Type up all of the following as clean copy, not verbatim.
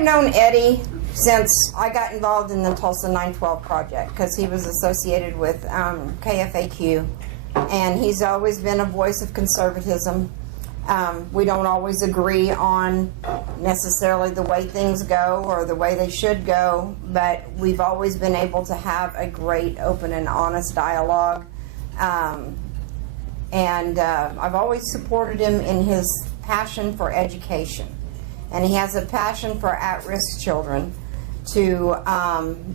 I've known Eddie since I got involved in the Tulsa 9.12 project, because he was associated with KFAQ, and he's always been a voice of conservatism. We don't always agree on necessarily the way things go or the way they should go, but we've always been able to have a great, open, and honest dialogue. I've always supported him in his passion for education. And he has a passion for at-risk children, to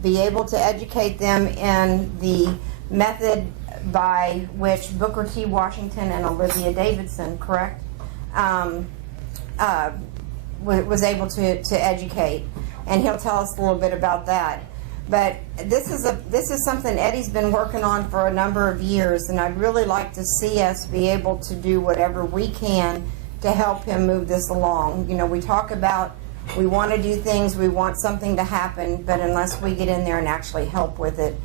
be able to educate them in the method by which Booker T. Washington and Olivia Davidson, correct, was able to educate. And he'll tell us a little bit about that. But this is something Eddie's been working on for a number of years, and I'd really like to see us be able to do whatever we can to help him move this along. You know, we talk about, we want to do things, we want something to happen, but unless we get in there and actually help with it,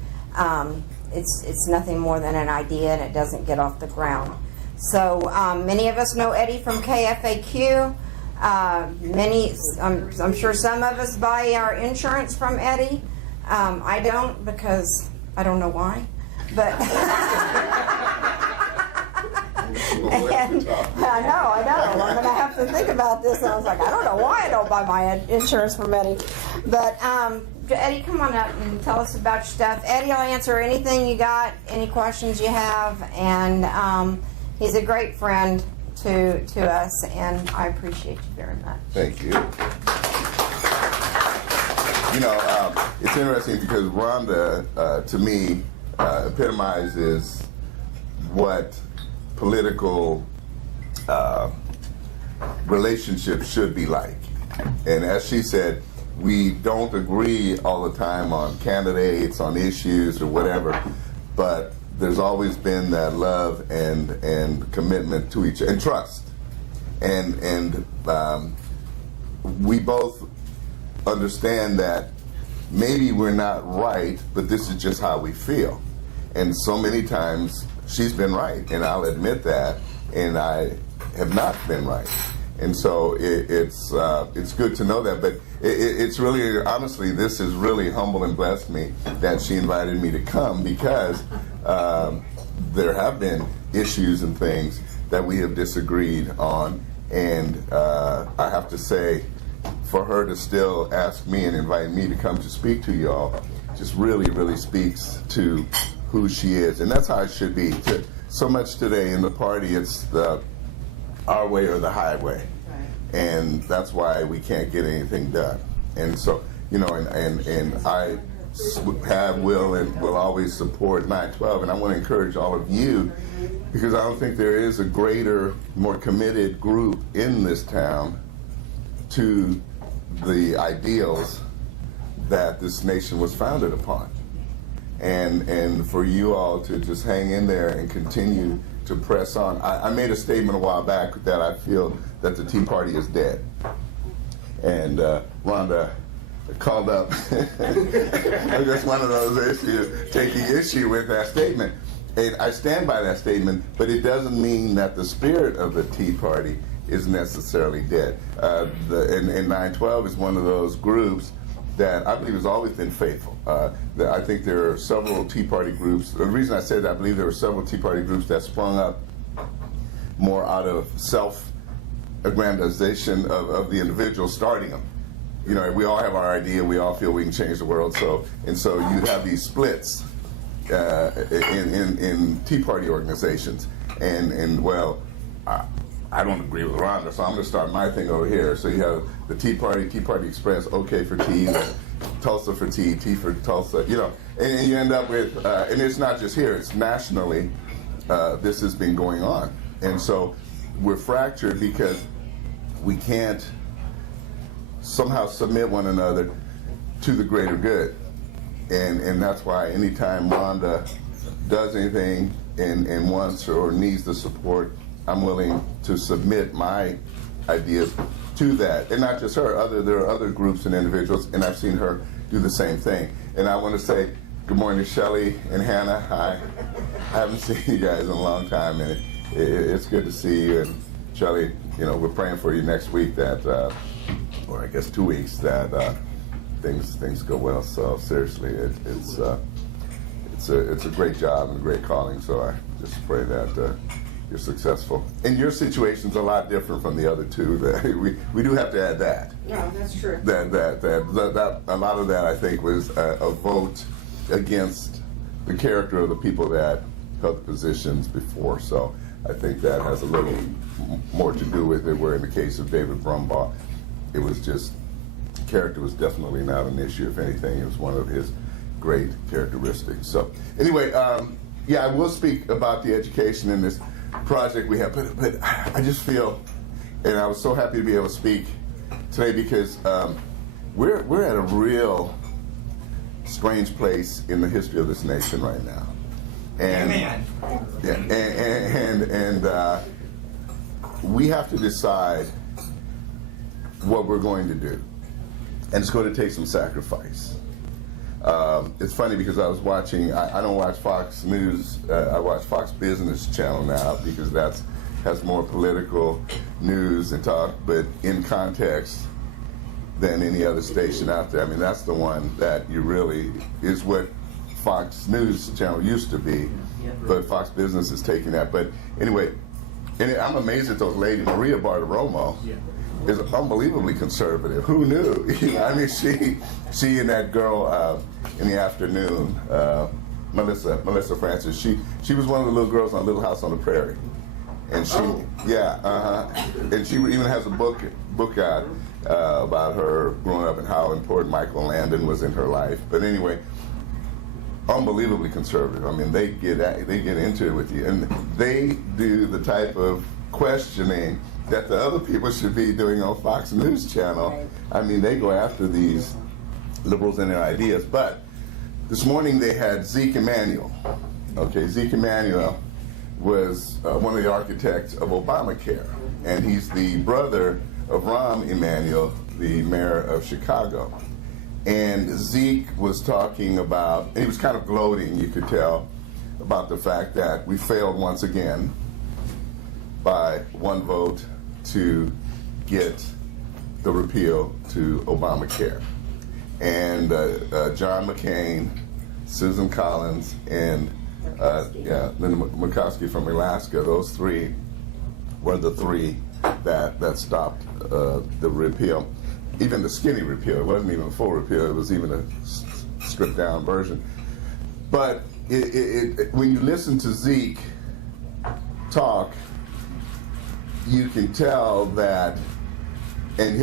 it's nothing more than an idea, and it doesn't get off the ground. So many of us know Eddie from KFAQ. I'm sure some of us buy our insurance from Eddie. I don't, because I don't know why, but and I know. I'm going to have to think about this. And I was like, I don't know why I don't buy my insurance from Eddie. But Eddie, come on up and tell us about your stuff. Eddie will answer anything you got, any questions you have, and he's a great friend to us, and I appreciate you very much. Thank you. You know, it's interesting because Rhonda, to me, epitomizes what political relationships should be like. And as she said, we don't agree all the time on candidates, on issues, or whatever, but there's always been that love and commitment to each other, and trust. And we both understand that maybe we're not right, but this is just how we feel. And so many times she's been right, and I'll admit that, and I have not been right. And so it's good to know that. But it's really, honestly, this has really humbled and blessed me that she invited me to come, because there have been issues and things that we have disagreed on. And I have to say, for her to still ask me and invite me to come to speak to y'all just really, really speaks to who she is. And that's how it should be. So much today in the party, it's our way or the highway. And that's why we can't get anything done. And so, you know, and I will and will always support 9.12. And I want to encourage all of you, because I don't think there is a greater, more committed group in this town to the ideals that this nation was founded upon. And for you all to just hang in there and continue to press on. I made a statement a while back that I feel that the Tea Party is dead. And Rhonda called up. That's one of those issues, taking issue with that statement. And I stand by that statement, but it doesn't mean that the spirit of the Tea Party is necessarily dead. And 9.12 is one of those groups that I believe has always been faithful. I think there are several Tea Party groups. The reason I say that, I believe there were several Tea Party groups that sprung up more out of self-aggrandization of the individual starting them. You know, we all have our idea. We all feel we can change the world. So you have these splits in Tea Party organizations. And well, I don't agree with Rhonda, so I'm going to start my thing over here. So you have the Tea Party Express, OK for Tea, Tulsa for Tea, Tea for Tulsa, you know. And you end up with, and it's not just here, it's nationally, this has been going on. And so we're fractured because we can't somehow submit one another to the greater good. And that's why anytime Rhonda does anything and wants or needs the support, I'm willing to submit my ideas to that. And not just her, there are other groups and individuals, and I've seen her do the same thing. And I want to say good morning to Shelley and Hannah. Hi. I haven't seen you guys in a long time, and it's good to see you. And Shelley, you know, we're praying for you next week that or I guess 2 weeks, that things go well. So seriously, it's a great job and a great calling. So I just pray that you're successful. And your situation's a lot different from the other two. That we do have to add that. No, that's true. That a lot of that, I think, was a vote against the character of the people that held the positions before. So I think that has a little more to do with it, where in the case of David Brumbaugh, it was just, character was definitely not an issue. If anything, it was one of his great characteristics. So anyway, yeah, I will speak about the education in this project we have, but I just feel, and I was so happy to be able to speak today, because we're at a real strange place in the history of this nation right now. And, Amen. Yeah, and we have to decide what we're going to do, and it's going to take some sacrifice. It's funny because I was watching, I don't watch Fox News, I watch Fox Business Channel now, because that's has more political news and talk, but in context than any other station out there. I mean, that's the one that you really, is what Fox News Channel used to be, but Fox Business is taking that. But anyway, and I'm amazed at those ladies. Maria Bartiromo is unbelievably conservative. Who knew? You know, I mean, she and that girl in the afternoon, Melissa Francis. She was one of the little girls on Little House on the Prairie, and she, and she even has a book out about her growing up and how important Michael Landon was in her life. But anyway, unbelievably conservative. I mean, they get into it with you, and they do the type of questioning that the other people should be doing on Fox News Channel. Right. I mean, they go after these liberals and their ideas. But this morning they had Zeke Emanuel. Okay, Zeke Emanuel was one of the architects of Obamacare, and he's the brother of Rahm Emanuel, the mayor of Chicago. And Zeke was talking about, and he was kind of gloating, you could tell, about the fact that we failed once again by one vote to get the repeal to Obamacare. And John McCain, Susan Collins, and Linda Murkowski from Alaska, those three were the three that stopped the repeal. Even the skinny repeal. It wasn't even a full repeal. It was even a stripped down version. But when you listen to Zeke talk, you can tell that, and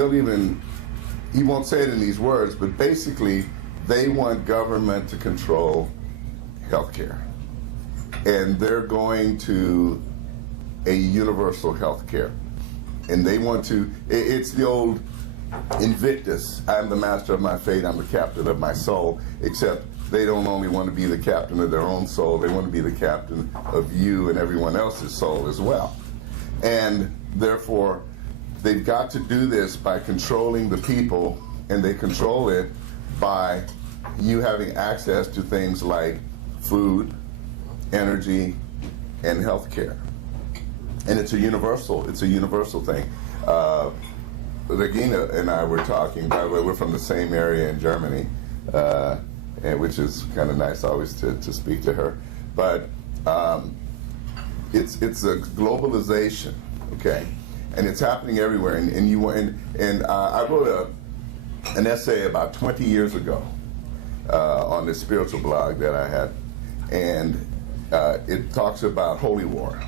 he won't say it in these words, but basically they want government to control healthcare. And they're going to a universal healthcare. And they want to, it's the old Invictus, I'm the master of my fate, I'm the captain of my soul, except they don't only want to be the captain of their own soul, they want to be the captain of you and everyone else's soul as well. And therefore, they've got to do this by controlling the people, and they control it by you having access to things like food, energy, and health care. And it's a universal thing. Regina and I were talking, by the way, we're from the same area in Germany, and which is kind of nice always to speak to her. But it's a globalization, okay, and it's happening everywhere. And I wrote an essay about 20 years ago on this spiritual blog that I had, and it talks about holy war,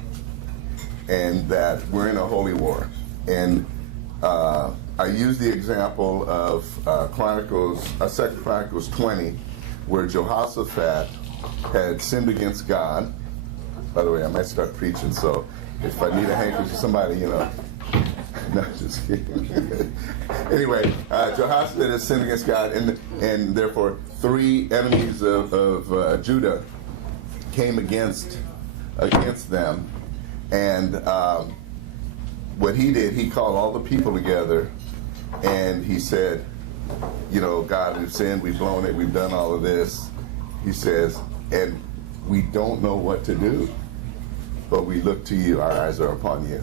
and that we're in a holy war. And I use the example of 2 Chronicles 20, where Jehoshaphat had sinned against God. By the way, I might start preaching, so if I need a handkerchief, somebody, no, just kidding. Anyway, Jehoshaphat had sinned against God, and therefore 3 enemies of Judah came against them, and what he did, he called all the people together, and he said, God, we've sinned, we've blown it, we've done all of this. He says, and we don't know what to do, but we look to you, our eyes are upon you.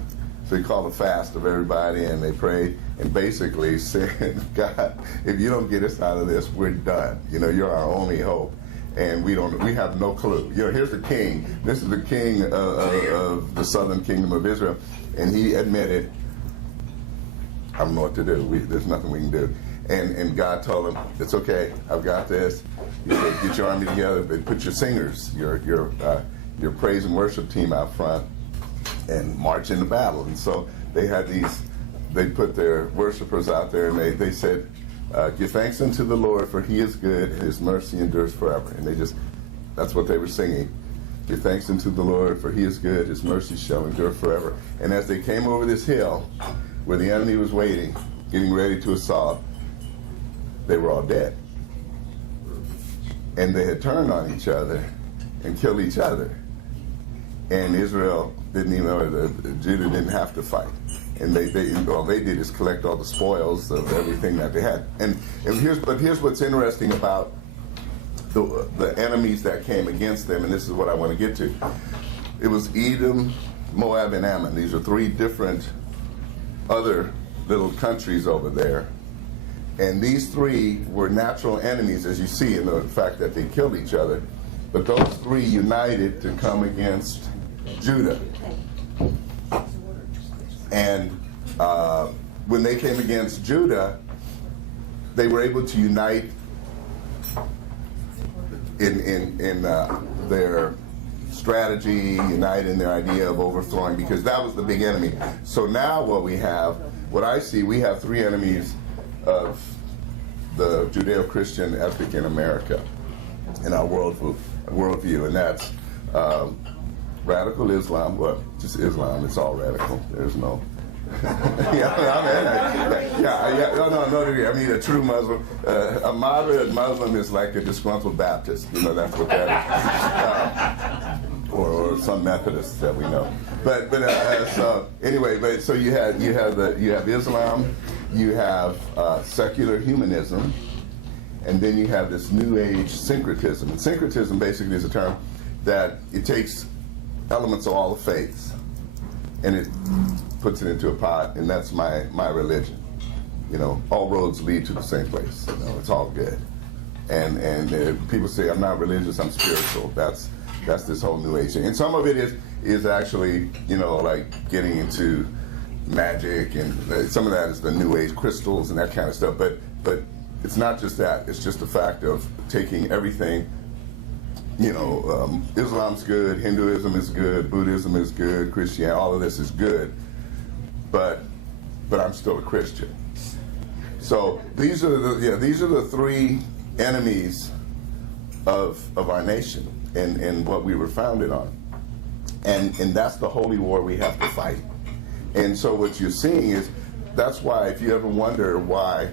So he called a fast of everybody, and they prayed and basically said, God, if you don't get us out of this, we're done. You know, you're our only hope. And we have no clue. You know, here's the king. This is the king of the southern kingdom of Israel. And he admitted, I don't know what to do. There's nothing we can do. And God told him, it's okay, I've got this. He said, get your army together, but put your singers, your praise and worship team out front and march into battle. And so they put their worshipers out there, and they said, give thanks unto the Lord, for he is good, and his mercy endures forever. And that's what they were singing. Give thanks unto the Lord, for he is good, his mercy shall endure forever. And as they came over this hill, where the enemy was waiting, getting ready to assault, they were all dead. And they had turned on each other and killed each other. And Israel didn't even know, Judah didn't have to fight. And all they did is collect all the spoils of everything that they had. And here's what's interesting about the enemies that came against them, and this is what I want to get to. It was Edom, Moab, and Ammon. These are three different other little countries over there. And these three were natural enemies, as you see in the fact that they killed each other. But those three united to come against Judah. And when they came against Judah, they were able to unite in their strategy, unite in their idea of overthrowing, because that was the big enemy. So now what I see, we have three enemies of the Judeo-Christian ethic in America, in our worldview, and that's radical Islam. Well, just Islam. It's all radical. There's no. No degree. I mean, a true Muslim, a moderate Muslim is like a disgruntled Baptist. You know, that's what that is, or some Methodists that we know. But so you have Islam, you have secular humanism, and then you have this New Age syncretism. And syncretism basically is a term that it takes elements of all the faiths and it puts it into a pot, and that's my religion. You know, all roads lead to the same place. You know, it's all good. And people say, I'm not religious, I'm spiritual. That's this whole New Age thing. And some of it is actually, you know, like getting into magic, and some of that is the New Age crystals and that kind of stuff. But it's not just that. It's just the fact of taking everything. You know, Islam's good, Hinduism is good, Buddhism is good, Christianity, all of this is good. But I'm still a Christian. So these are the three enemies of our nation and what we were founded on. And that's the holy war we have to fight. And so what you're seeing is, that's why, if you ever wonder why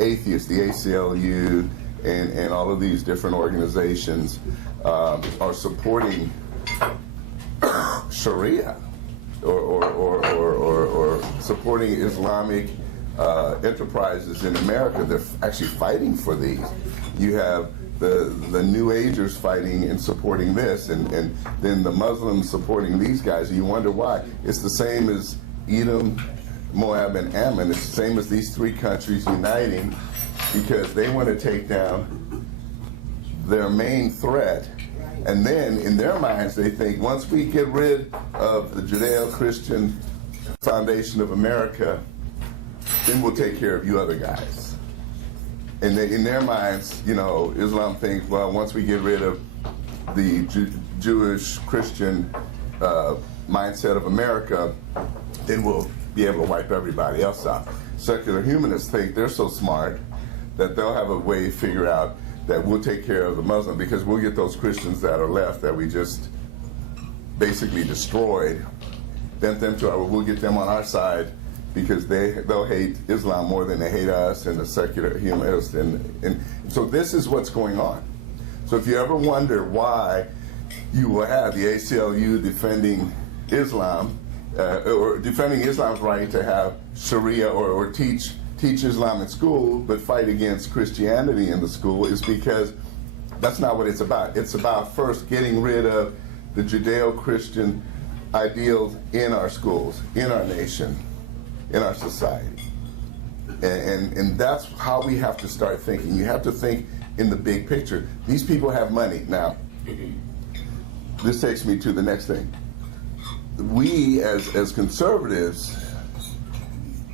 atheists, the ACLU, and all of these different organizations are supporting Sharia or supporting Islamic enterprises in America, they're actually fighting for these. You have the New Agers fighting and supporting this, and then the Muslims supporting these guys. And you wonder why. It's the same as Edom, Moab, and Ammon. It's the same as these three countries uniting because they want to take down their main threat. And then in their minds they think, once we get rid of the Judeo-Christian foundation of America, then we'll take care of you other guys. And they, in their minds, you know, Islam thinks, well, once we get rid of the Jewish Christian mindset of America, then we'll be able to wipe everybody else out. Secular humanists think they're so smart that they'll have a way to figure out that we'll take care of the Muslim, because we'll get those Christians that are left that we just basically destroyed, we'll get them on our side, because they'll hate Islam more than they hate us and the secular humanists. And so this is what's going on. So if you ever wonder why you will have the ACLU defending Islam, or defending Islam's right to have Sharia or teach Islam in school, but fight against Christianity in the school, is because that's not what it's about. It's about first getting rid of the Judeo-Christian ideals in our schools, in our nation, in our society. And that's how we have to start thinking. You have to think in the big picture. These people have money. Now, this takes me to the next thing. We, as conservatives,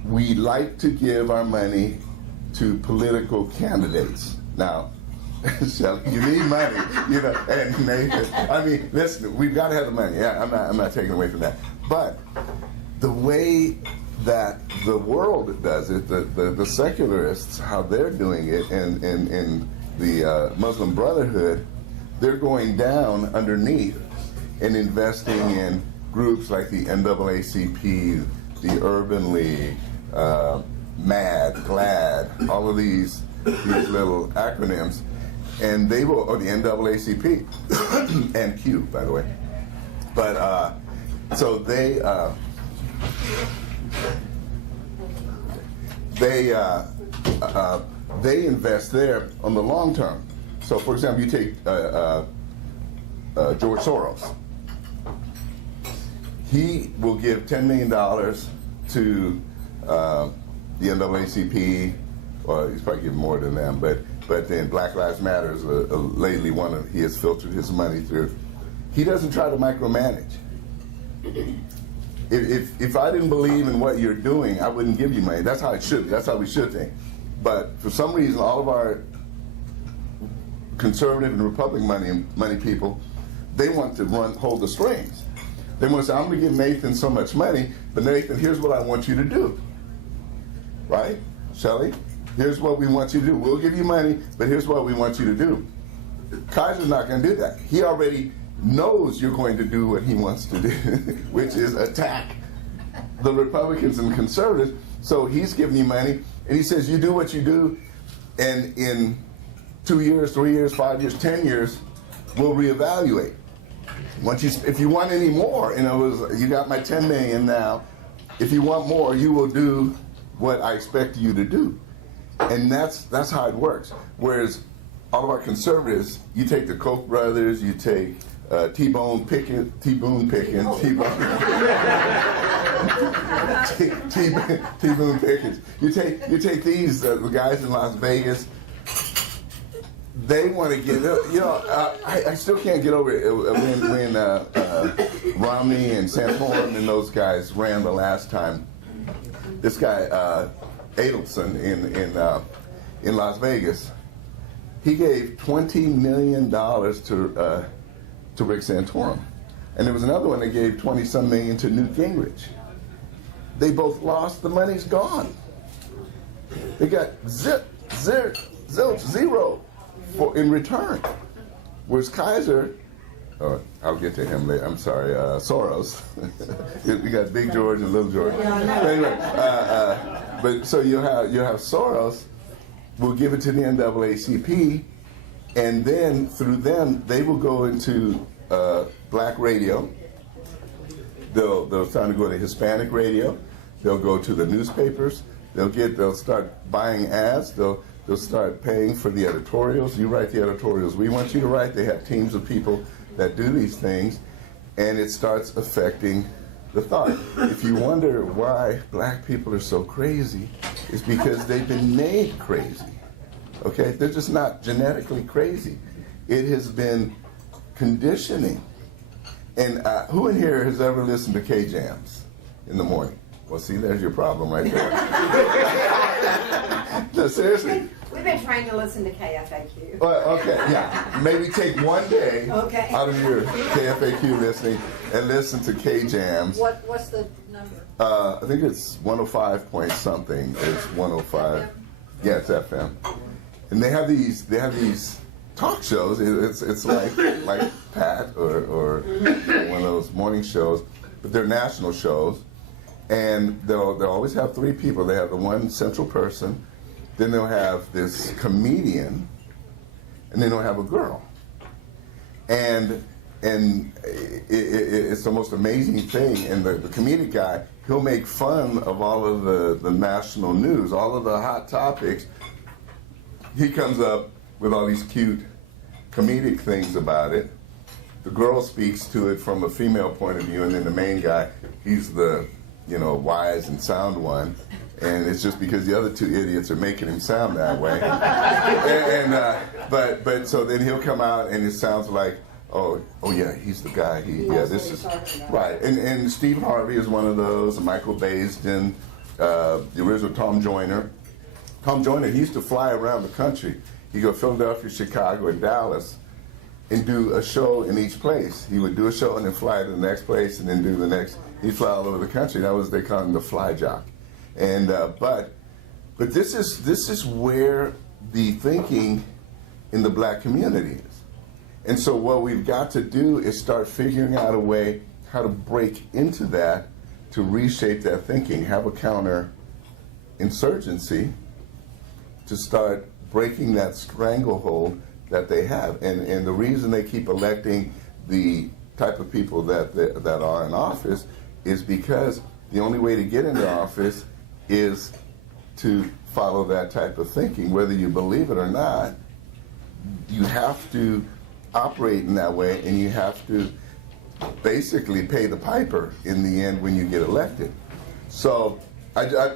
we like to give our money to political candidates. Now, you need money, you know, and Nathan, I mean, listen, we've got to have the money. Yeah, I'm not taking away from that. But the way that the world does it, the secularists, how they're doing it, and the Muslim Brotherhood, they're going down underneath and investing in groups like the NAACP, the Urban League, MAD, GLAD, all of these little acronyms, and they will, or the NAACP, and Q, by the way. But so they invest there on the long term. So, for example, you take George Soros. He will give $10 million to the NAACP, or he's probably giving more than them, but then Black Lives Matter is lately he has filtered his money through. He doesn't try to micromanage. If I didn't believe in what you're doing, I wouldn't give you money. That's how it should be. That's how we should think. But for some reason, all of our conservative and Republican money people, they want to hold the strings. They want to say, I'm going to give Nathan so much money, but Nathan, here's what I want you to do. Right? Shelley? Here's what we want you to do. We'll give you money, but here's what we want you to do. Kaiser's not going to do that. He already knows you're going to do what he wants to do, which is attack the Republicans and conservatives. So he's giving you money, and he says, you do what you do, and in 2 years, 3 years, 5 years, 10 years, we'll reevaluate. If you want any more, you got my 10 million now. If you want more, you will do what I expect you to do. And that's how it works. Whereas all of our conservatives, you take the Koch brothers, you take T-Boone Pickens, T-Boone Pickens. You take these the guys in Las Vegas. They want to get, I still can't get over it when Romney and Santorum and those guys ran the last time. This guy Adelson in Las Vegas, he gave $20 million to Rick Santorum, and there was another one that gave 20-some million to Newt Gingrich. They both lost. The money's gone. They got zero in return. Whereas Kaiser, I'll get to him later. I'm sorry, Soros. We got Big George and Little George. Anyway, but so you have Soros will give it to the NAACP, and then through them they will go into black radio. They'll try to go to Hispanic radio. They'll go to the newspapers. They'll start buying ads. They'll start paying for the editorials. You write the editorials we want you to write. They have teams of people that do these things, and it starts affecting the thought. If you wonder why black people are so crazy, it's because they've been made crazy. Okay? They're just not genetically crazy. It has been conditioning. And who in here has ever listened to K-Jams in the morning? Well, see, there's your problem right there. No, seriously. We've been trying to listen to KFAQ. Well, okay, yeah. Maybe take one day out of your KFAQ listening and listen to K-Jams. What's the number? I think it's 105 point something. It's 105. Yeah, it's FM. And they have these talk shows. It's like Pat or one of those morning shows, but they're national shows. And they'll always have three people. They have the one central person, then they'll have this comedian, and then they'll have a girl. And it's the most amazing thing. And the comedic guy, he'll make fun of all of the national news, all of the hot topics. He comes up with all these cute comedic things about it. the girl speaks to it from a female point of view, and then the main guy, he's the, wise and sound one. And it's just because the other two idiots are making him sound that way. But so then he'll come out and it sounds like, oh yeah, he's the guy. This is right. And Steve Harvey is one of those. Michael Baisden, the original Tom Joyner. Tom Joyner, he used to fly around the country. He'd go Philadelphia, Chicago, and Dallas, and do a show in each place. He would do a show and then fly to the next place, and then do the next. He'd fly all over the country. That was, they call him the fly jock. And but this is where the thinking in the black community is. And so what we've got to do is start figuring out a way how to break into that, to reshape that thinking, have a counter insurgency to start breaking that stranglehold that they have. And the reason they keep electing the type of people that are in office is because the only way to get into office is to follow that type of thinking. Whether you believe it or not, you have to operate in that way, and you have to basically pay the piper in the end when you get elected. So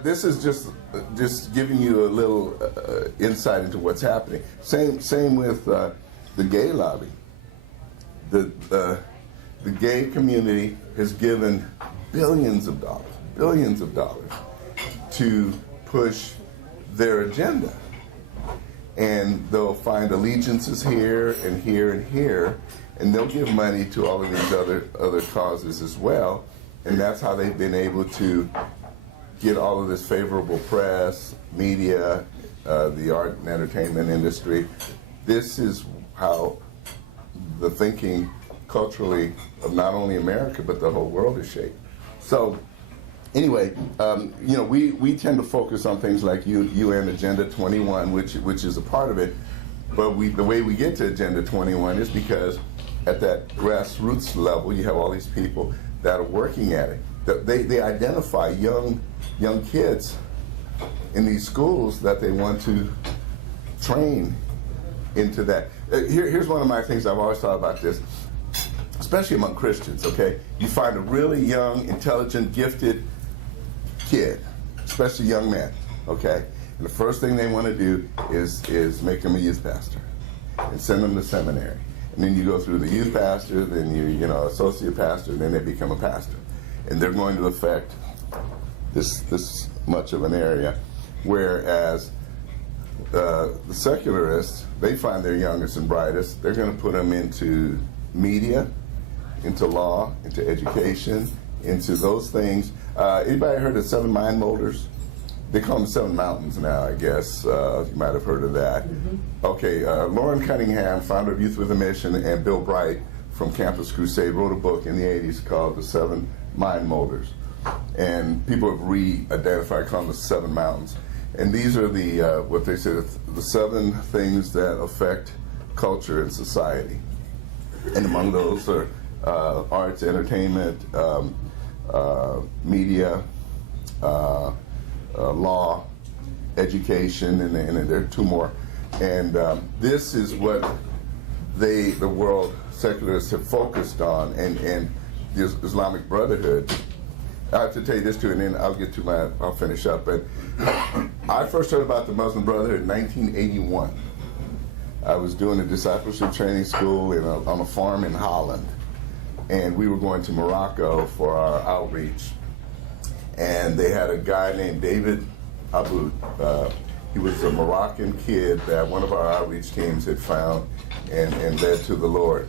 this is just giving you a little insight into what's happening. Same with the gay lobby. The gay community has given billions of dollars to push their agenda. And they'll find allegiances here and here and here, and they'll give money to all of these other causes as well. And that's how they've been able to get all of this favorable press, media, the art and entertainment industry. This is how the thinking culturally of not only America but the whole world is shaped. So anyway, we tend to focus on things like UN Agenda 21, which is a part of it. But the way we get to Agenda 21 is because at that grassroots level, you have all these people that are working at it. They identify young kids in these schools that they want to train into that. Here's one of my things I've always thought about this, especially among Christians, okay? You find a really young, intelligent, gifted kid, especially young man, okay? And the first thing they want to do is make them a youth pastor and send them to seminary. And then you go through the youth pastor, then you associate pastor, and then they become a pastor. And they're going to affect this much of an area. Whereas the secularists, they find their youngest and brightest, they're going to put them into media, into law, into education, into those things. Anybody heard of 7 mind molders? They call them 7 mountains now, I guess. You might have heard of that. Mm-hmm. Okay, Lauren Cunningham, founder of Youth with a Mission, and Bill Bright from Campus Crusade wrote a book in the 80s called The 7 Mind Molders. And people have re-identified, called the 7 mountains. And these are the, what they say, the 7 things that affect culture and society. And among those are arts, entertainment, media, law, education, and there are 2 more. And this is what the world secularists have focused on, and the Islamic Brotherhood. I have to tell you this too, and then I'll finish up. But I first heard about the Muslim Brotherhood in 1981. I was doing a discipleship training school on a farm in Holland, and we were going to Morocco for our outreach. And they had a guy named David Aboud. He was a Moroccan kid that one of our outreach teams had found and led to the Lord.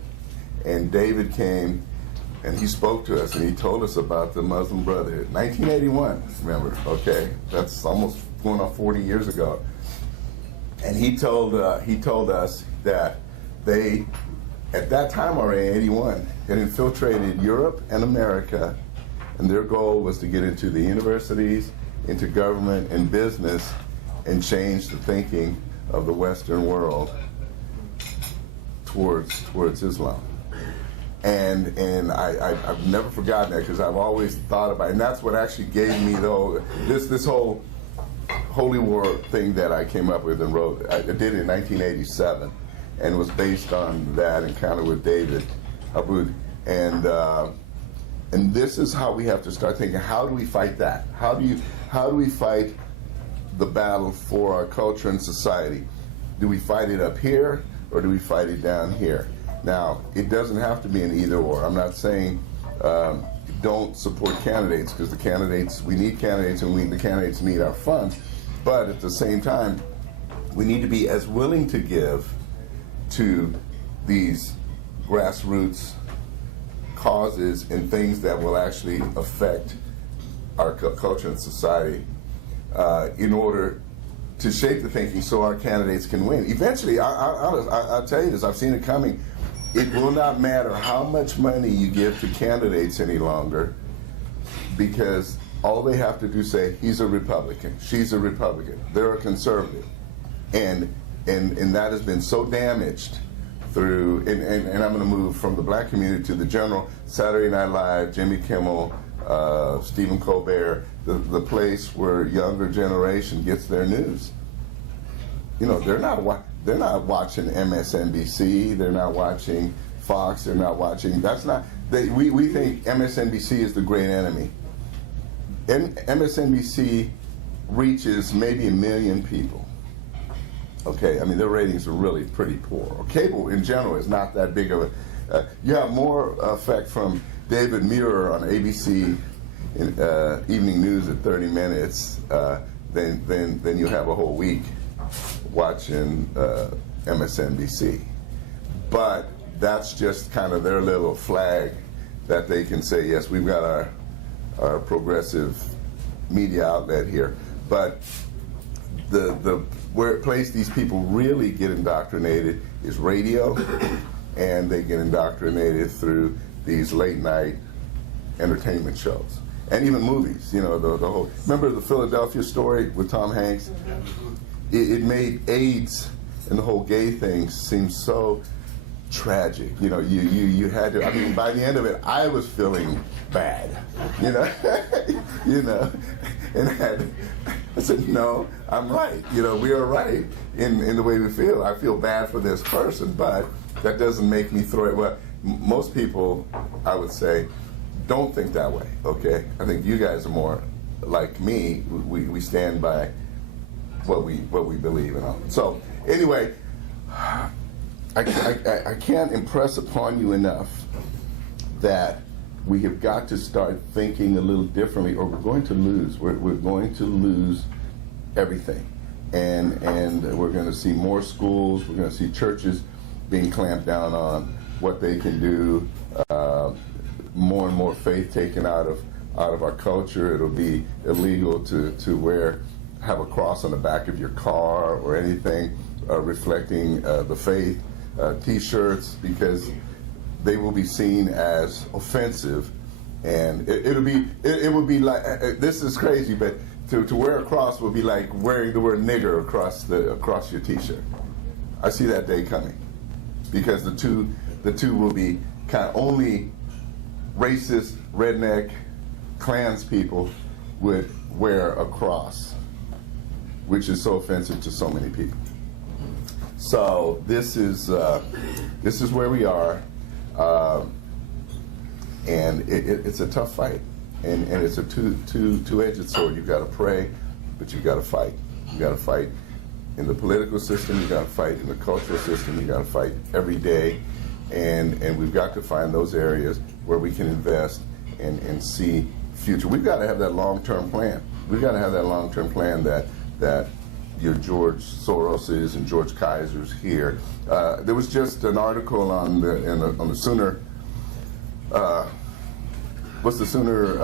And David came and he spoke to us and he told us about the Muslim Brotherhood. 1981, remember, okay? That's almost going on 40 years ago. And he told us that they, at that time already, in 81, had infiltrated Europe and America, and their goal was to get into the universities, into government and business, and change the thinking of the Western world towards Islam. And I've never forgotten that, because I've always thought about it. And that's what actually gave me this whole holy war thing that I came up with and wrote. I did it in 1987, and it was based on that encounter with David Abud, and this is how we have to start thinking. How do we fight that? How do we fight the battle for our culture and society? Do we fight it up here, or do we fight it down here? Now, it doesn't have to be an either or. I'm not saying don't support candidates, because we need candidates, and the candidates need our funds. But at the same time, we need to be as willing to give to these grassroots causes and things that will actually affect our culture and society in order to shape the thinking so our candidates can win. Eventually, I'll tell you this, I've seen it coming. It will not matter how much money you give to candidates any longer, because all they have to do is say, he's a Republican, she's a Republican, they're a conservative. And that has been so damaged through, and I'm going to move from the black community to the general, Saturday Night Live, Jimmy Kimmel, Stephen Colbert, the place where younger generation gets their news. You know, they're not watching MSNBC, they're not watching Fox, they're not watching, we think MSNBC is the great enemy. And MSNBC reaches maybe 1 million people. Okay, I mean, their ratings are really pretty poor. Cable in general is not that big of a, you have more effect from David Muir on ABC Evening News at 30 Minutes than you have a whole week watching MSNBC. But that's just kind of their little flag that they can say, yes, we've got our progressive media outlet here. But where place these people really get indoctrinated is radio, and they get indoctrinated through these late night entertainment shows. And even movies, you know, the whole, remember the Philadelphia story with Tom Hanks? It made AIDS and the whole gay thing seem so tragic. You know, you had to, I mean, by the end of it, I was feeling bad, you know, you know, and I said, no, I'm right. You know, we are right in the way we feel. I feel bad for this person, but that doesn't make me throw it. Well, most people, I would say, don't think that way, okay? I think you guys are more like me. We stand by what we believe in. So anyway, I can't impress upon you enough that we have got to start thinking a little differently, or we're going to lose. We're going to lose everything, and we're going to see more schools. We're going to see churches being clamped down on what they can do. More and more faith taken out of our culture. It'll be illegal to have a cross on the back of your car or anything reflecting the faith. T-shirts, because they will be seen as offensive, and it would be like, this is crazy, but to wear a cross would be like wearing the word nigger across your T-shirt. I see that day coming, because the two will be kind of only racist, redneck, Klans people would wear a cross, which is so offensive to so many people. So this is where we are, and it's a tough fight, and it's a two-edged sword. You've got to pray, but you've got to fight. You've got to fight in the political system. You've got to fight in the cultural system. You've got to fight every day, and we've got to find those areas where we can invest and see future. We've got to have that long-term plan. We've got to have that long-term plan that your George Soroses and George Kaisers here. There was just an article on the Sooner. What's the Sooner?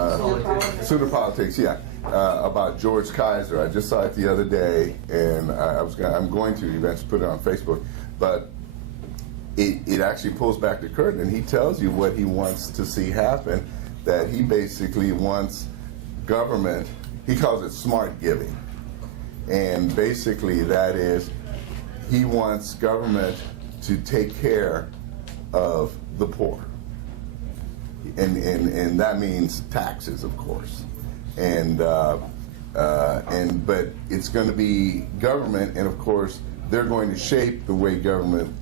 Sooner Politics. Yeah, about George Kaiser. I just saw it the other day, and I'm going to eventually put it on Facebook. But it actually pulls back the curtain, and he tells you what he wants to see happen. That he basically wants government. He calls it smart giving. And basically that is, he wants government to take care of the poor. And that means taxes, of course. But it's going to be government, and of course, they're going to shape the way government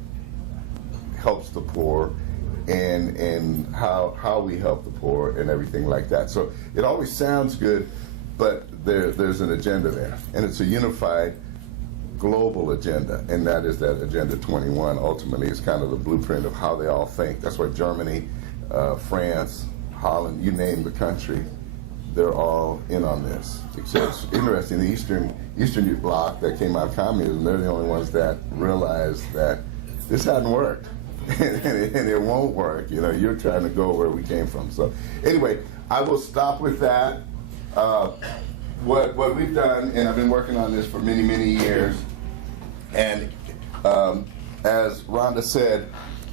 helps the poor and how we help the poor and everything like that. So it always sounds good, but there's an agenda there, and it's a unified global agenda, and that is that Agenda 21 ultimately is kind of the blueprint of how they all think. That's why Germany, France, Holland, you name the country, they're all in on this. Except it's interesting, the Eastern Bloc that came out of communism, they're the only ones that realized that this hadn't worked. and it won't work. You know, you're trying to go where we came from. So anyway, I will stop with that. What we've done, and I've been working on this for many, many years, and as Rhonda said,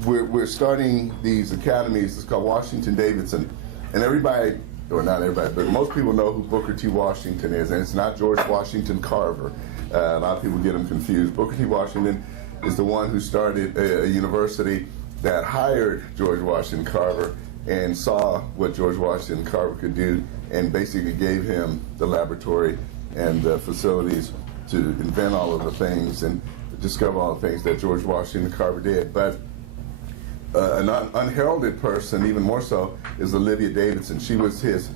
we're starting these academies. It's called Washington-Davidson, and everybody, or not everybody, but most people know who Booker T. Washington is, and it's not George Washington Carver. A lot of people get him confused. Booker T. Washington is the one who started a university that hired George Washington Carver and saw what George Washington Carver could do, and basically gave him the laboratory and the facilities to invent all of the things and discover all the things that George Washington Carver did. But an unheralded person, even more so, is Olivia Davidson. She was his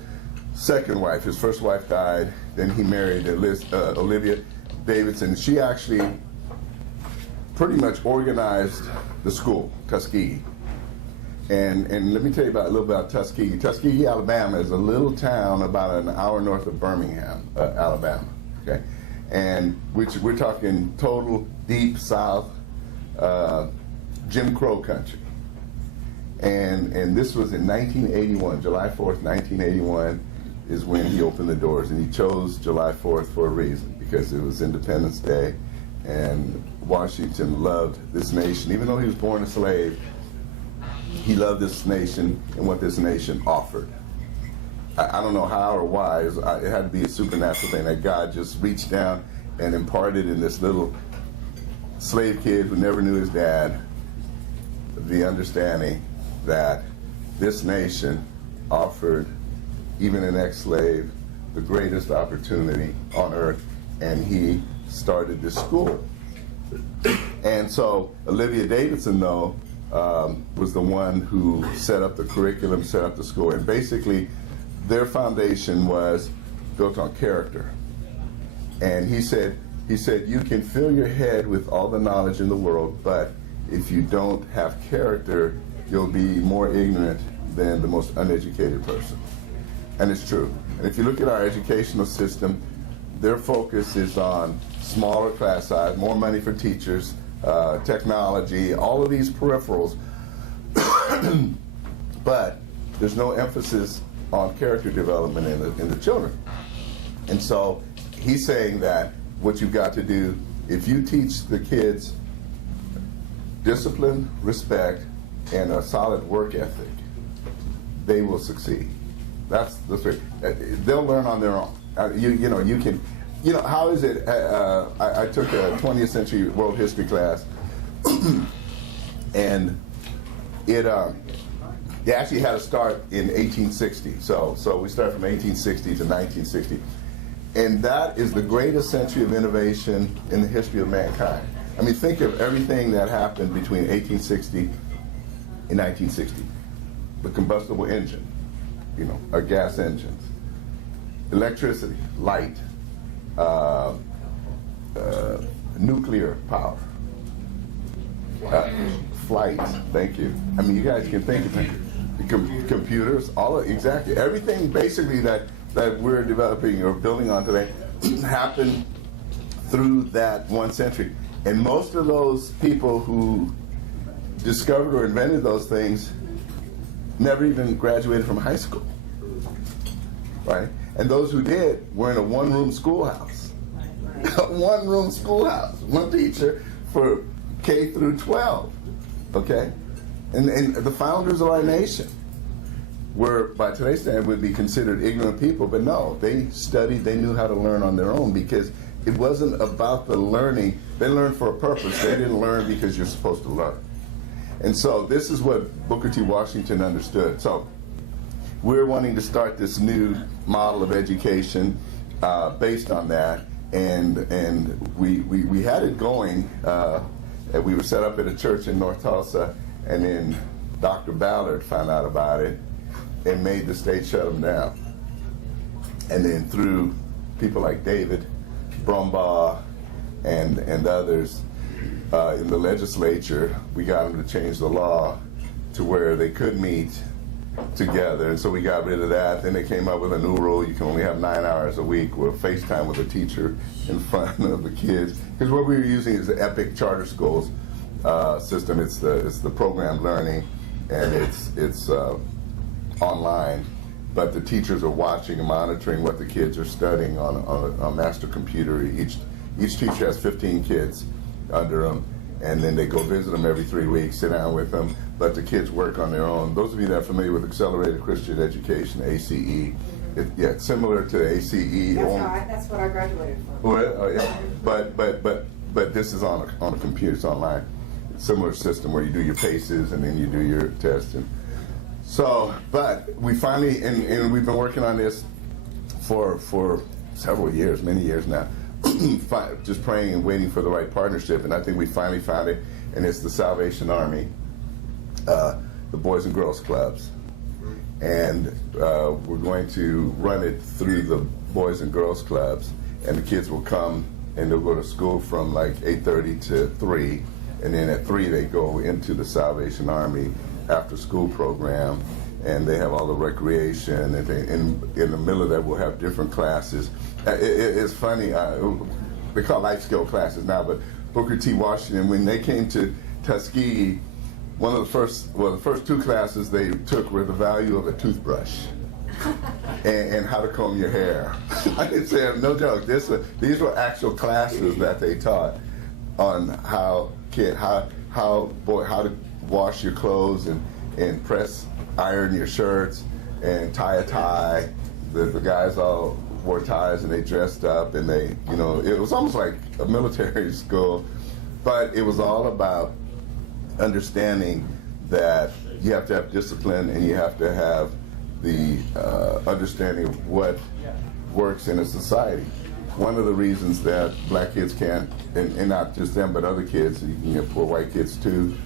second wife. His first wife died, then he married Olivia Davidson. She actually pretty much organized the school, Tuskegee. And let me tell you a little about Tuskegee. Tuskegee, Alabama is a little town about an hour north of Birmingham, Alabama. Okay, and we're talking total deep South, Jim Crow country. And this was in 1981, July 4th, 1981 is when he opened the doors, and he chose July 4th for a reason, because it was Independence Day, and Washington loved this nation. Even though he was born a slave, he loved this nation and what this nation offered. I don't know how or why. It had to be a supernatural thing that God just reached down and imparted in this little slave kid who never knew his dad the understanding that this nation offered even an ex-slave the greatest opportunity on earth, and he started this school. And so Olivia Davidson, though, was the one who set up the curriculum, set up the school, and basically their foundation was built on character. And he said, you can fill your head with all the knowledge in the world, but if you don't have character, you'll be more ignorant than the most uneducated person. And it's true. And if you look at our educational system, their focus is on smaller class size, more money for teachers, technology, all of these peripherals, but there's no emphasis on character development in the children. And so he's saying that what you've got to do, if you teach the kids discipline, respect, and a solid work ethic, they will succeed. That's the thing. They'll learn on their own. How is it? I took a 20th century world history class, and they actually had to start in 1860. So we start from 1860 to 1960. And that is the greatest century of innovation in the history of mankind. I mean, think of everything that happened between 1860 and 1960. The combustible engine, our gas engines, electricity, light, nuclear power, flights, thank you. I mean, you guys can think of it. Computers, exactly. Everything basically that we're developing or building on today happened through that one century. And most of those people who discovered or invented those things never even graduated from high school, right? And those who did were in a one-room schoolhouse. A one-room schoolhouse, one teacher for K through 12, okay? And the founders of our nation were, by today's standard, would be considered ignorant people, but no, they studied, they knew how to learn on their own, because it wasn't about the learning. They learned for a purpose. They didn't learn because you're supposed to learn. And so this is what Booker T. Washington understood. So we're wanting to start this new model of education based on that, and we had it going. And we were set up at a church in North Tulsa, and then Dr. Ballard found out about it and made the state shut them down. And then through people like David Brumbaugh and others in the legislature, we got them to change the law to where they could meet together, and so we got rid of that. Then they came up with a new rule: you can only have 9 hours a week with FaceTime with a teacher in front of the kids. Because what we were using is the EPIC charter schools system. It's the programmed learning, and it's online. But the teachers are watching and monitoring what the kids are studying on a master computer. Each teacher has 15 kids under them, and then they go visit them every 3 weeks, sit down with them, let the kids work on their own. Those of you that are familiar with Accelerated Christian Education, ACE, it's similar to ACE. That's what I graduated from. Well, yeah. But this is on a computer, it's online. Similar system where you do your paces and then you do your tests. So, but we finally, and we've been working on this for several years, many years now, just praying and waiting for the right partnership, and I think we finally found it, and it's the Salvation Army, the Boys and Girls Clubs. And we're going to run it through the Boys and Girls Clubs, and the kids will come and they'll go to school from like 8:30 to 3, and then at 3 they go into the Salvation Army after school program, and they have all the recreation, and in the middle of that we'll have different classes. It's funny, they call life skill classes now, but Booker T. Washington, when they came to Tuskegee, the first 2 classes they took were the value of a toothbrush and how to comb your hair. I can say, no joke, these were actual classes that they taught on how to wash your clothes and press iron your shirts and tie a tie. The guys all wore ties and they dressed up, and they, it was almost like a military school, but it was all about understanding that you have to have discipline and you have to have the understanding of what works in a society. One of the reasons that black kids can't, and not just them, but other kids, you can get poor white kids too,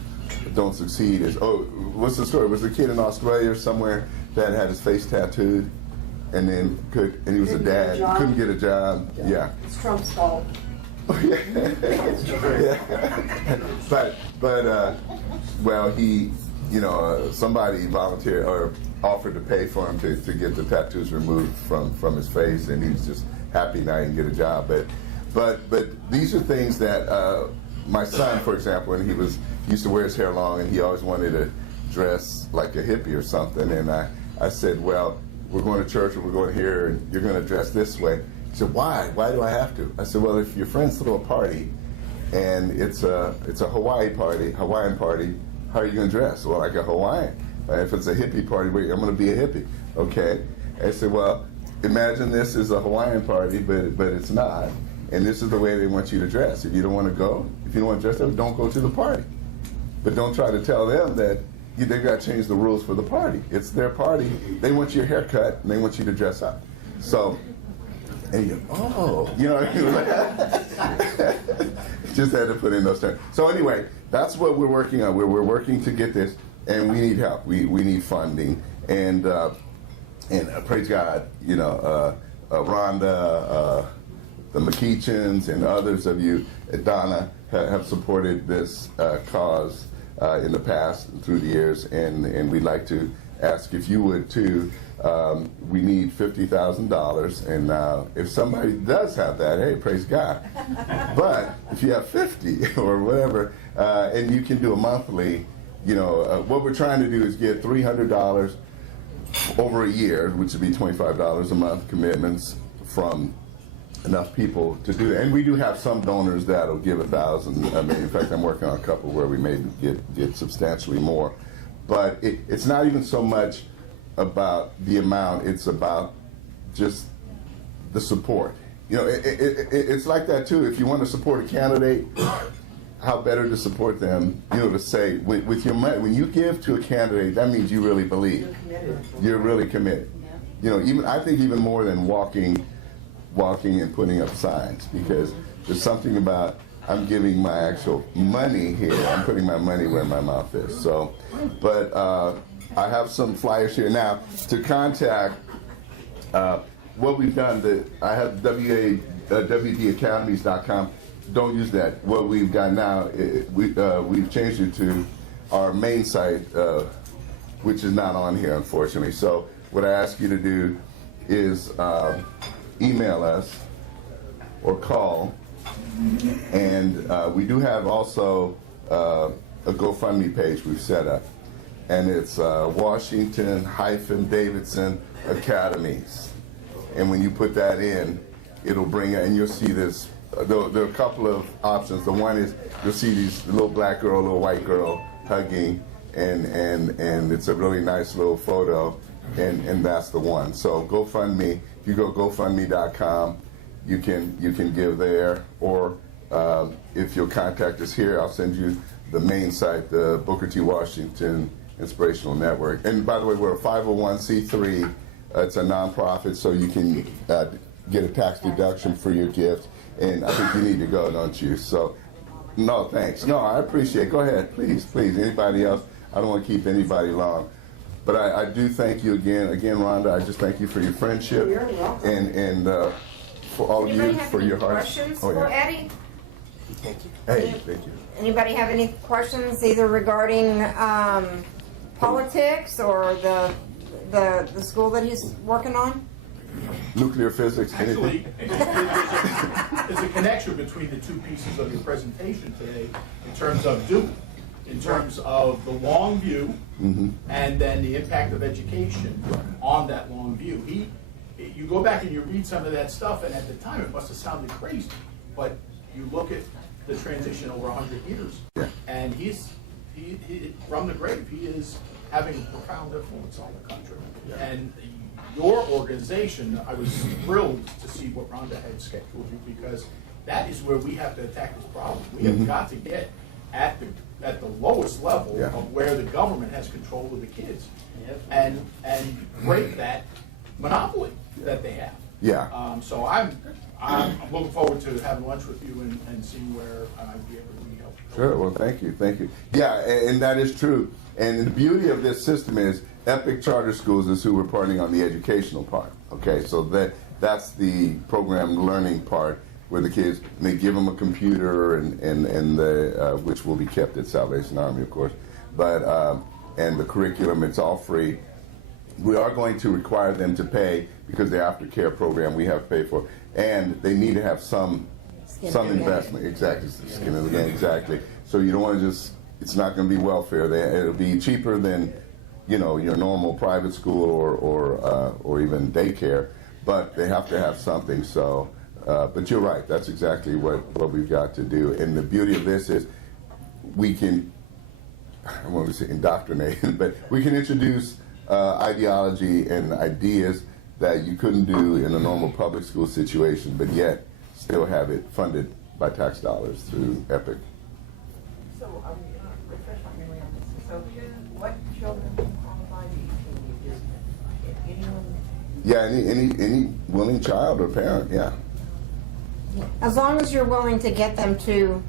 don't succeed is, what's the story? Was a kid in Australia or somewhere that had his face tattooed, and then he was a dad, couldn't get a job. Yeah. It's Trump's fault. Yeah. But well, he, somebody volunteered or offered to pay for him to get the tattoos removed from his face, and he's just happy now he can get a job. But these are things that my son, for example, when he used to wear his hair long, and he always wanted to dress like a hippie or something, and I said, well, we're going to church and we're going here, and you're going to dress this way. He said, why? Why do I have to? I said, well, if your friends throw a party and it's a Hawaiian party, how are you going to dress? Well, like a Hawaiian. If it's a hippie party, I'm going to be a hippie. Okay. I said, well, imagine this is a Hawaiian party, but it's not. And this is the way they want you to dress. If you don't want to go, if you don't want to dress up, don't go to the party. But don't try to tell them that they got to change the rules for the party. It's their party. They want your haircut, and they want you to dress up. So, and you go, you know what I mean? Just had to put in those terms. So anyway, that's what we're working on. We're working to get this, and we need help. We need funding, and praise God, Rhonda, the McKeechans, and others of you, Donna, have supported this cause in the past through the years, and we'd like to ask if you would too. We need $50,000, and if somebody does have that, hey, praise God. But if you have 50 or whatever, and you can do a monthly, what we're trying to do is get $300 over a year, which would be $25 a month commitments from enough people to do that. And we do have some donors that'll give $1,000. I mean, in fact, I'm working on a couple where we may get substantially more. But it's not even so much about the amount, it's about just the support. It's like that too. If you want to support a candidate, how better to support them, to say, with your money, when you give to a candidate, that means you really believe. You're really committed. Yeah. I think even more than walking and putting up signs, because there's something about I'm giving my actual money here. I'm putting my money where my mouth is. So, but I have some flyers here now to contact. What we've done, I have WDAcademies.com. Don't use that. What we've got now, we've changed it to our main site, which is not on here, unfortunately. So what I ask you to do is email us or call. And we do have also a GoFundMe page we've set up. And it's Washington-Davidson Academies. And when you put that in, it'll bring, and you'll see this, there are a couple of options. The one is you'll see these little black girl, little white girl hugging, and it's a really nice little photo, and that's the one. So GoFundMe, if you go GoFundMe.com, you can give there, or if you'll contact us here, I'll send you the main site, the Booker T. Washington Inspirational Network. And by the way, we're a 501c3. It's a nonprofit, so you can get a tax deduction for your gift. And I think you need to go, don't you? So, no, thanks. No, I appreciate it. Go ahead, please. Anybody else? I don't want to keep anybody long. But I do thank you again. Again, Rhonda, I just thank you for your friendship. You're welcome. And for all of you, for your hearts. Questions for Eddie? Thank you. Hey, thank you. Anybody have any questions either regarding politics or the school that he's working on? Nuclear physics, Actually, anything? there's a connection between the two pieces of your presentation today in terms of Duke, in terms of the long view, and then the impact of education on that long view. You go back and you read some of that stuff, and at the time it must have sounded crazy, but you look at the transition over 100 years, and he from the grave, he is having a profound influence on the country. And your organization, I was thrilled to see what Rhonda had scheduled you, because that is where we have to attack this problem. We have got to get at the lowest level of where the government has control of the kids, and break that monopoly that they have. Yeah. So I'm looking forward to having lunch with you and seeing where I'd be able to help. Sure. Well, thank you. Yeah, and that is true. And the beauty of this system is Epic Charter Schools is who we're partnering on the educational part. Okay, so that's the program learning part where the kids, and they give them a computer and which will be kept at Salvation Army, of course, but and the curriculum, it's all free. We are going to require them to pay because the aftercare program we have to pay for, and they need to have some investment. Exactly, skin in the game. Exactly. So you don't want to just. It's not going to be welfare. It'll be cheaper than, your normal private school or even daycare, but they have to have something. So, but you're right. That's exactly what we've got to do. And the beauty of this is we can, I won't say indoctrinate, but we can introduce ideology and ideas that you couldn't do in a normal public school situation, but yet still have it funded by tax dollars through EPIC. So, refresh my memory on this. So, what children qualify? Anyone? Yeah, any willing child or parent, yeah. As long as you're willing to get them to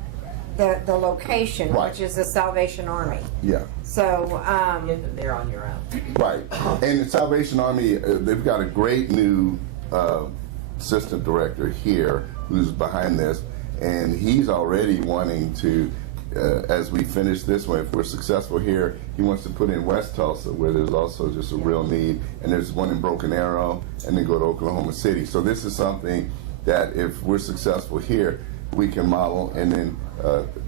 the location, Right. which is the Salvation Army. Yeah, So, Get them there on your own. right. And the Salvation Army, they've got a great new assistant director here who's behind this, and he's already wanting to, as we finish this one, if we're successful here, he wants to put in West Tulsa, where there's also just a real need, and there's one in Broken Arrow, and then go to Oklahoma City. So this is something that if we're successful here, we can model and then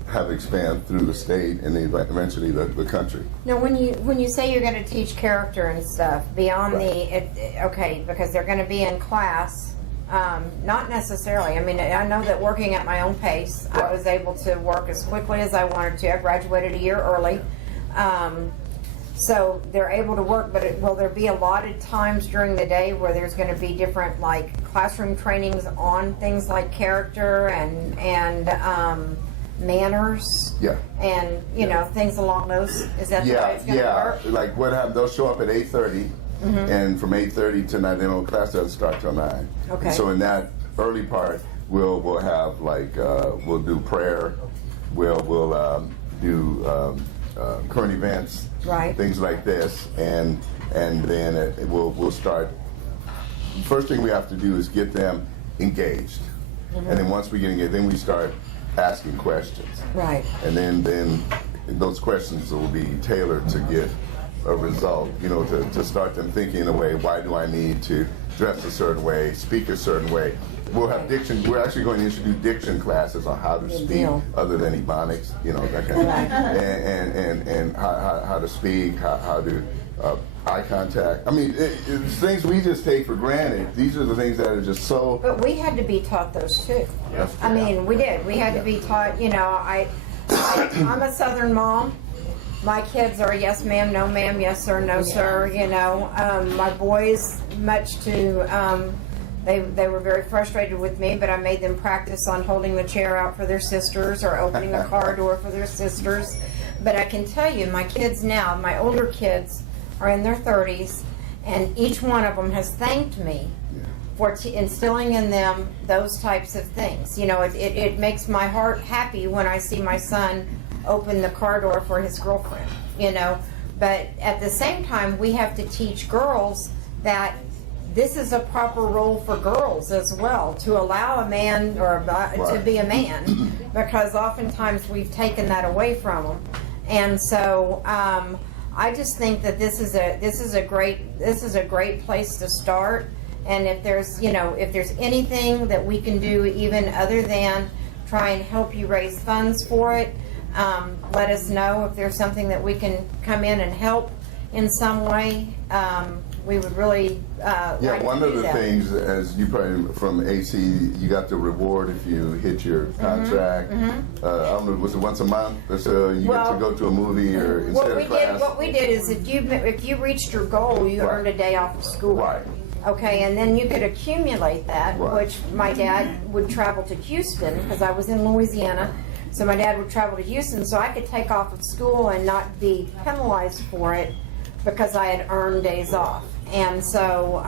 have expand through the state and then eventually the country. now when you say you're going to teach character and stuff beyond okay, because they're going to be in class, not necessarily. I mean, I know that working at my own pace, I was able to work as quickly as I wanted to. I graduated a year early. So they're able to work, but will there be allotted times during the day where there's going to be different, like, classroom trainings on things like character and manners? Yeah. And, things along those? Is that the way it's going to work? Like what happened, they'll show up at 8:30, and from 8:30 to 9, they don't, class doesn't start till 9. Okay. So in that early part, we'll have like we'll do prayer, we'll do current events, Right. things like this, and then we'll start. First thing we have to do is get them engaged, and then once we get engaged, then we start asking questions, Right. and then those questions will be tailored to get a result, to start them thinking in a way, why do I need to dress a certain way, speak a certain way? We'll have diction, we're actually going to introduce diction classes on how to speak deal. other than ebonics, that kind of and how to speak, how to eye contact. I mean, it's things we just take for granted. These are the things that are just so. But we had to be taught those too. Yes. I mean, we did. We had to be taught, I'm a Southern mom. My kids are yes ma'am, no ma'am, yes sir, no sir, My boys, much to, they were very frustrated with me, but I made them practice on holding the chair out for their sisters or opening a car door for their sisters. But I can tell you, my kids now, my older kids are in their 30s, and each one of them has thanked me for instilling in them those types of things. It makes my heart happy when I see my son open the car door for his girlfriend, But at the same time, we have to teach girls that this is a proper role for girls as well, to allow a man to be a man, because oftentimes we've taken that away from them. And so I just think that this is a great place to start. And if there's anything that we can do even other than try and help you raise funds for it, let us know. If there's something that we can come in and help in some way, we would really like One to of do the that. things, as you probably from AC, you got the reward if you hit your contract. I don't know, was it once a month or so? You get to go to a movie or instead of class. What we did is if you reached your goal, you earned a day off of school. Right. Okay, and then you could accumulate that, Right. which my dad would travel to Houston because I was in Louisiana. So my dad would travel to Houston, so I could take off of school and not be penalized for it because I had earned days off. And so,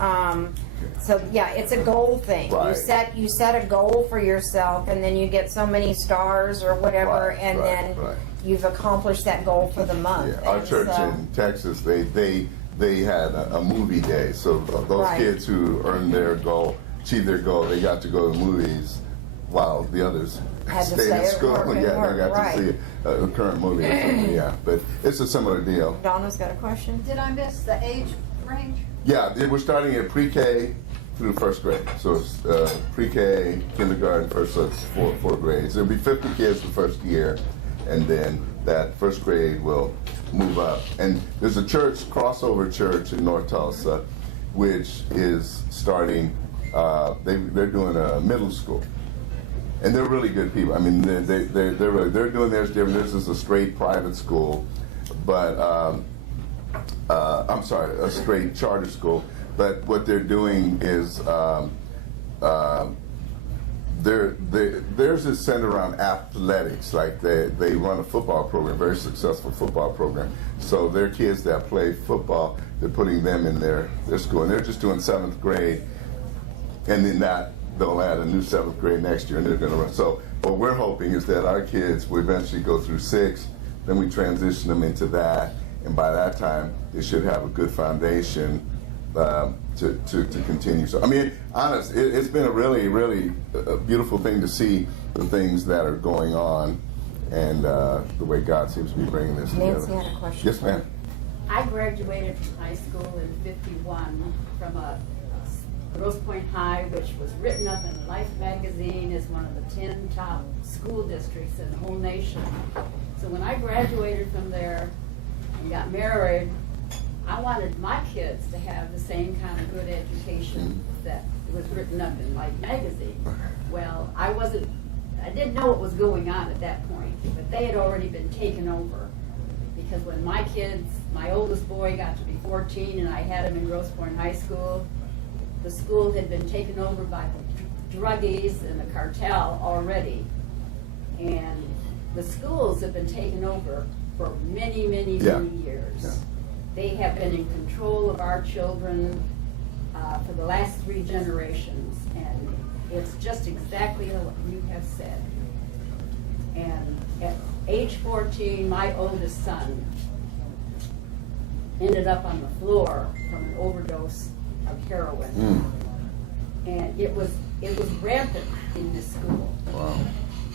it's a goal thing. Right. You set a goal for yourself, and then you get so many stars or whatever, Right, and right, then right. you've accomplished that goal for the month. Yeah, our And church so- in Texas, they had a movie day. So those Right. kids who earned their goal, achieved their goal, they got to go to movies while the others Had to stayed stay in at school. work and They work, got right. to see a current movie or something, but it's a similar deal. Donna's got a question. Did I miss the age range? Yeah, we're starting at pre-K through first grade. So it's pre-K, kindergarten, first, so it's four grades. There'll be 50 kids the first year, and then that first grade will move up. And there's a church, crossover church in North Tulsa, which is starting, they're doing a middle school. And they're really good people. I mean, they're doing theirs different. This is a straight private school, but I'm sorry, a straight charter school. But what they're doing is theirs is centered around athletics. Like they run a football program, very successful football program. So their kids that play football, they're putting them in their school, and they're just doing 7th grade, and then they'll add a new 7th grade next year, and they're going to run. So what we're hoping is that our kids will eventually go through 6, then we transition them into that, and by that time they should have a good foundation to continue. So I mean, honest, it's been a really, really beautiful thing to see the things that are going on, and the way God seems to be bringing this Nancy together. had a question. Yes, ma'am. I graduated from high school in '51 from a Grosse Pointe High, which was written up in Life magazine as one of the 10 top school districts in the whole nation. So when I graduated from there and got married, I wanted my kids to have the same kind of good education that was written up in Life magazine. Well, I didn't know what was going on at that point, but they had already been taken over. Because when my oldest boy got to be 14 and I had him in Grosse Pointe High School, the school had been taken over by the druggies and the cartel already. And the schools have been taken over for many, many, many years. Yeah. They have been in control of our children for the last 3 generations. And it's just exactly what you have said. And at age 14, my oldest son ended up on the floor from an overdose of heroin. And it was rampant in this school. Wow.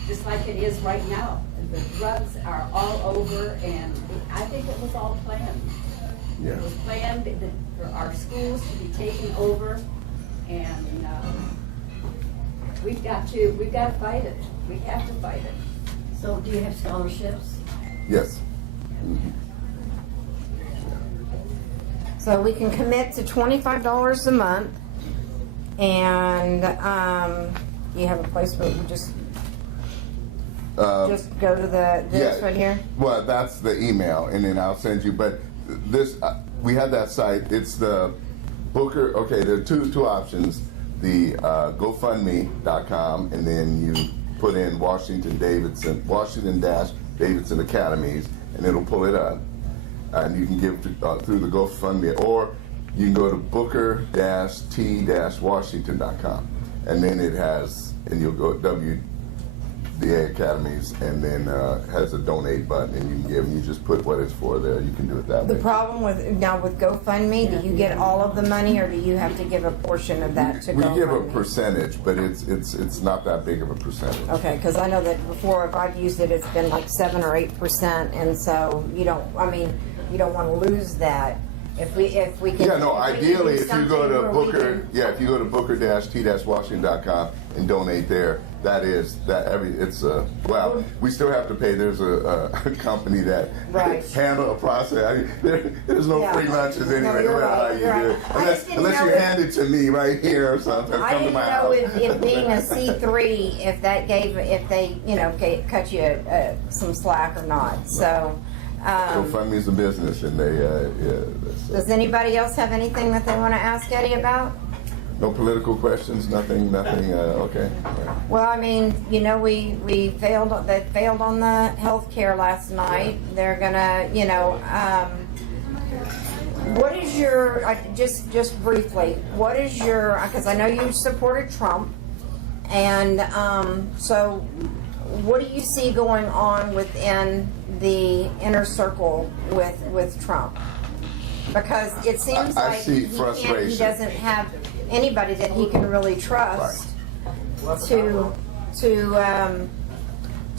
Just like it is right now. The drugs are all over, and I think it was all planned. Yeah. It was planned for our schools to be taken over, and we've got to fight it. We have to fight it. So do you have scholarships? Yes. So we can commit to $25 a month, and you have a place where we just go to this right here. Well, that's the email, and then I'll send you. But this, we have that site. It's the Booker. Okay, there are two options: the GoFundMe.com, and then you put in Washington Davidson Academies, and it'll pull it up, and you can give through the GoFundMe, or you can go to Booker-T-Washington.com, and then it has, and you'll go WDA Academies, and then has a donate button, and you can give, and you just put what it's for there. You can do it that way. The problem with GoFundMe, do you get all of the money, or do you have to give a portion of that to GoFundMe? We give a percentage, but it's not that big of a percentage. Okay, because I know that before, if I've used it, it's been like 7 or 8%, and so you don't want to lose that. If we can. Yeah, no. Ideally, if you go to Booker, if you go to Booker-T-Washington.com and donate there, we still have to pay. There's a company that handle a process. There's no free lunches anyway. No, you're right. Unless you hand it to me right here or something. I didn't know if being a C3, if they cut you some slack or not. So. GoFundMe is a business, and they. Does anybody else have anything that they want to ask Eddie about? No political questions. Nothing. Okay. Well, I mean, we failed. They failed on the health care last night. They're gonna, what is your just briefly? What is your? Because I know you supported Trump, and so what do you see going on within the inner circle with Trump? Because it seems I like see he frustration. doesn't have anybody that he can really trust to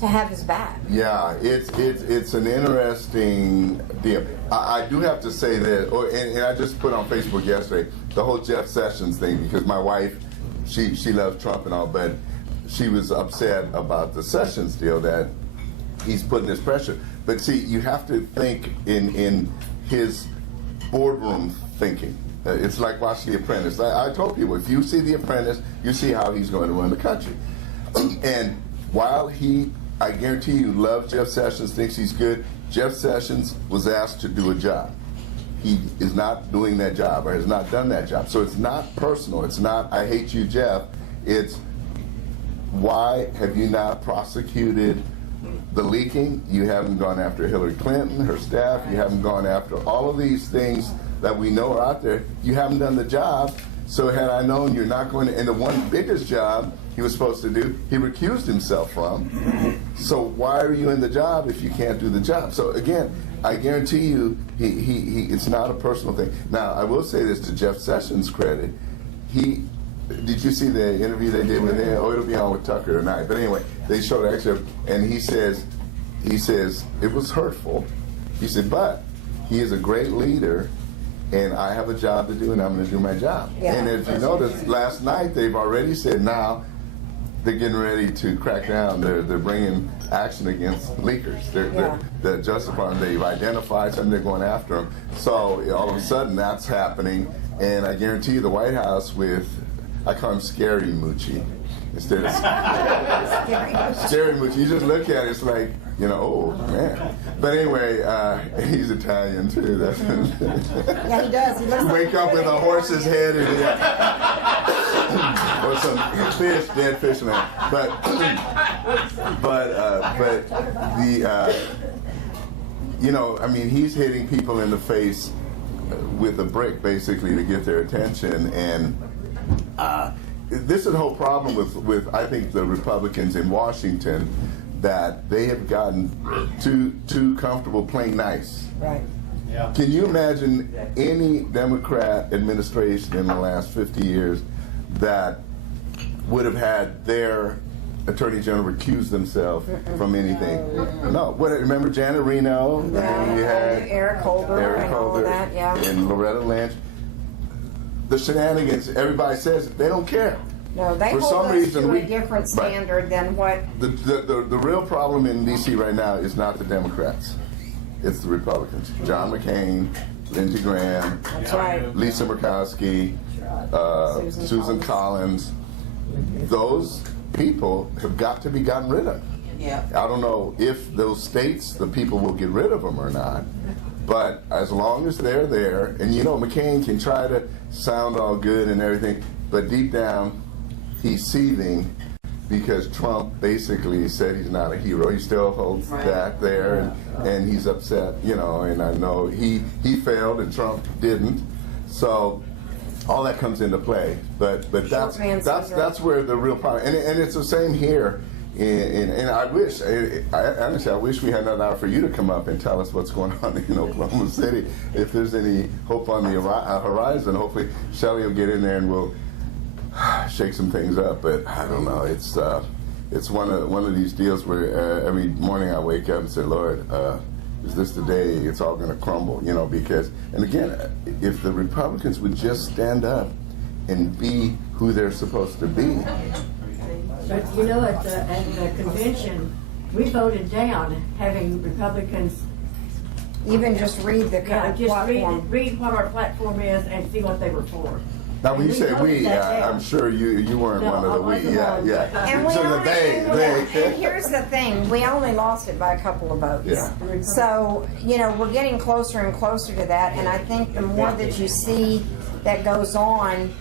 have his back. Yeah, it's an interesting deal. I do have to say that, and I just put on Facebook yesterday the whole Jeff Sessions thing, because my wife, she loves Trump and all, but she was upset about the Sessions deal, that he's putting this pressure. But see, you have to think in his boardroom thinking. It's like watching The Apprentice. I told people, if you see The Apprentice, you see how he's going to run the country. And while I guarantee you, loves Jeff Sessions, thinks he's good, Jeff Sessions was asked to do a job. He is not doing that job, or has not done that job. So it's not personal. It's not, I hate you, Jeff. It's, why have you not prosecuted the leaking? You haven't gone after Hillary Clinton, her staff. You haven't gone after all of these things that we know are out there. You haven't done the job. So had I known you're not going to, and the one biggest job he was supposed to do, he recused himself from. So why are you in the job if you can't do the job? So again, I guarantee you, he it's not a personal thing. Now, I will say this to Jeff Sessions' credit. Did you see the interview they did with him? Oh, it'll be on with Tucker tonight. But anyway, they showed an excerpt, and he says it was hurtful. He said, but he is a great leader, and I have a job to do, and I'm going to do my job. Yeah. And as you notice, last night they've already said now they're getting ready to crack down. They're bringing action against leakers. They're justifying. They've identified something. They're going after them. So all of a sudden that's happening, and I guarantee you the White House I call him Scary Moochie instead of Scary Moochie. You just look at it, it's like, oh man. But anyway, he's Italian too. Yeah, he does. He looks wake up with a horse's head and or some dead fish in there. But he's hitting people in the face with a brick basically to get their attention, and this is the whole problem with I think the Republicans in Washington, that they have gotten too comfortable playing nice. Right. Yeah. Can you imagine any Democrat administration in the last 50 years that would have had their Attorney General recuse themselves from anything? No. What? Remember Janet Reno? And you had Eric Holder and all that, yeah. And Loretta Lynch. The shenanigans, everybody says they don't care. No, they For hold some us reason, to we- a different Right. standard than what. The real problem in D.C. right now is not the Democrats. It's the Republicans. John McCain, Lindsey Graham, That's right. Lisa Murkowski, Susan Collins. Those people have got to be gotten rid of. Yeah. I don't know if those states, the people will get rid of them or not. But as long as they're there, and McCain can try to sound all good and everything, but deep down, he's seething because Trump basically said he's not a hero. He still holds that there, and he's upset, and I know he failed and Trump didn't. So all that comes into play. But that's where the real problem, and it's the same here. And I wish, honestly, I wish we had another hour for you to come up and tell us what's going on in Oklahoma City. If there's any hope on the horizon, hopefully Shelley will get in there and we'll shake some things up. But I don't know. It's one of these deals where every morning I wake up and say, Lord, is this the day it's all going to crumble? Because, and again, if the Republicans would just stand up and be who they're supposed to be. But at the convention, we voted down having Republicans, Even just read the just platform. read what our platform is and see what they were for. Now, when And you say voted we, that down. I'm sure you weren't No, one of the I we. wasn't Yeah, one. yeah. And we So the only, they. and here's the thing, we only lost it by a couple of votes. Yeah. So, we're getting closer and closer to that, and I think the more that you see that goes on,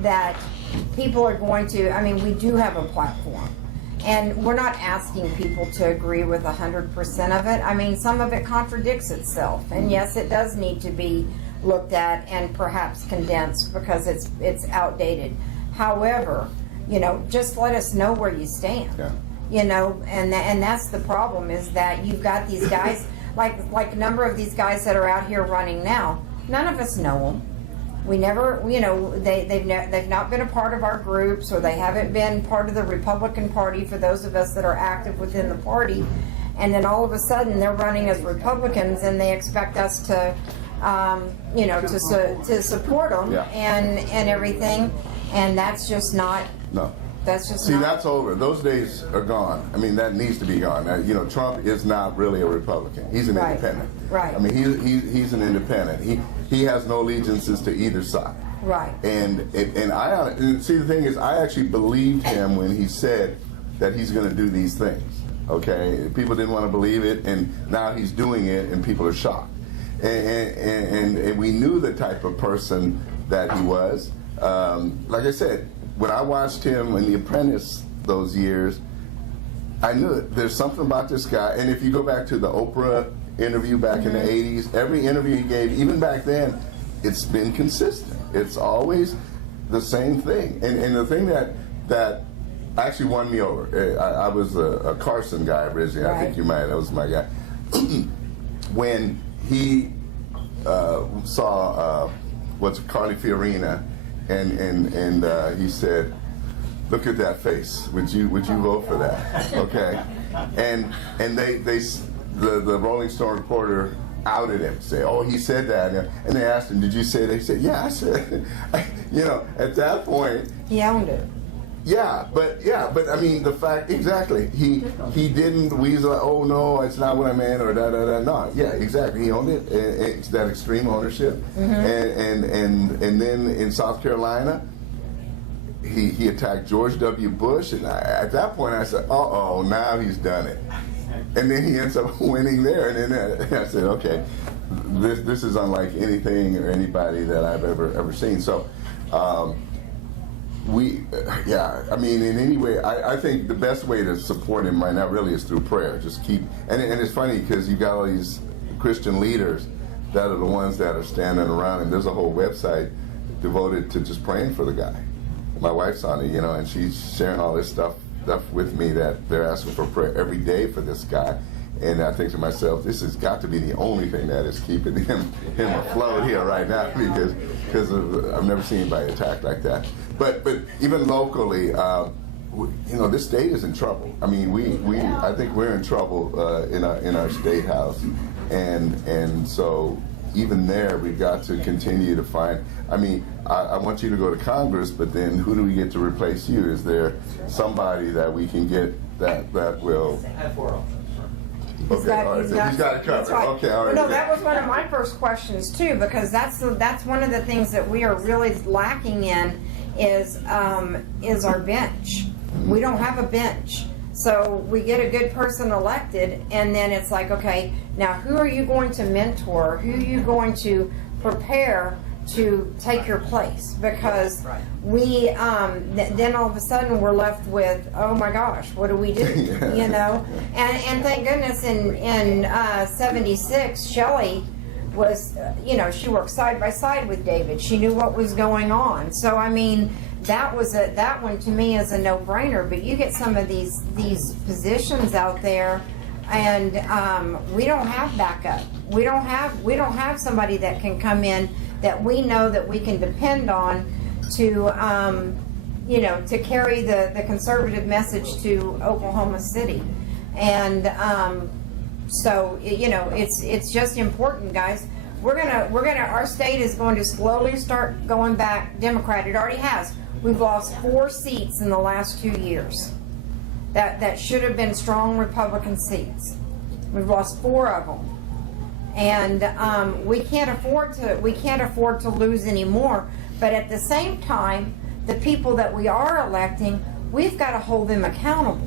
that people are going to, we do have a platform. And we're not asking people to agree with 100% of it. Some of it contradicts itself. And yes, it does need to be looked at and perhaps condensed because it's outdated. However, just let us know where you stand. Yeah. And that's the problem, is that you've got these guys, like a number of these guys that are out here running now, none of us know them. We never, they've not been a part of our groups, or they haven't been part of the Republican Party for those of us that are active within the party. And then all of a sudden they're running as Republicans, and they expect us to, to support them and everything. And that's just not. No. That's just See, not. that's over. Those days are gone. That needs to be gone. Trump is not really a Republican. He's an independent. Right. He's an independent. He has no allegiances to either side. Right. And see, the thing is, I actually believed him when he said that he's going to do these things. Okay, people didn't want to believe it, and now he's doing it, and people are shocked. And we knew the type of person that he was. Like I said, when I watched him in The Apprentice those years, I knew it. There's something about this guy. And if you go back to the Oprah interview back in the 80s, every interview he gave, even back then, it's been consistent. It's always the same thing. And the thing that actually won me over, I was a Carson guy originally. Right. I think that was my guy. When he saw Carly Fiorina, and he said, "Look at that face. Would you vote for that?" Okay, and the Rolling Stone reporter outed him, say, "Oh, he said that," and they asked him, "Did you say that?" He said, "Yeah, I said." At that point, He owned it. but the fact, exactly, he didn't weasel. Oh no, it's not what I meant, or da da da. No, yeah, exactly. He owned it. It's that extreme ownership, and then in South Carolina, he attacked George W. Bush, and at that point I said, oh, now he's done it. And then he ends up winning there, and then I said, okay, this is unlike anything or anybody that I've ever seen. So. In any way, I think the best way to support him right now really is through prayer. Just keep, and it's funny because you got all these Christian leaders that are the ones that are standing around, and there's a whole website devoted to just praying for the guy. my wife's on it, and she's sharing all this stuff with me that they're asking for prayer every day for this guy. And I think to myself, this has got to be the only thing that is keeping him afloat here right now, because I've never seen anybody attacked like that. But even locally, this state is in trouble. I mean, I think we're in trouble in our state house, and so even there, we've got to continue to find. I mean, I want you to go to Congress, but then who do we get to replace you? Is there somebody that we can get that will? He's got He's got it covered. That's right. Okay, all right. No, that was one of my first questions too, because that's one of the things that we are really lacking in is our bench. We don't have a bench. So we get a good person elected, and then it's like, okay, now who are you going to mentor? Who are you going to prepare to take your place? Because we then all of a sudden we're left with, oh my gosh, what do we do? And thank goodness in 76 Shelley was she worked side by side with David. She knew what was going on. So I mean, that one to me is a no-brainer. But you get some of these positions out there, and we don't have backup. We don't have somebody that can come in that we know that we can depend on to to carry the conservative message to Oklahoma City. And so it's just important, guys. Our state is going to slowly start going back Democrat. It already has. We've lost 4 seats in the last 2 years. That should have been strong Republican seats. We've lost 4 of them. And we can't afford to lose any more. But at the same time, the people that we are electing, we've got to hold them accountable.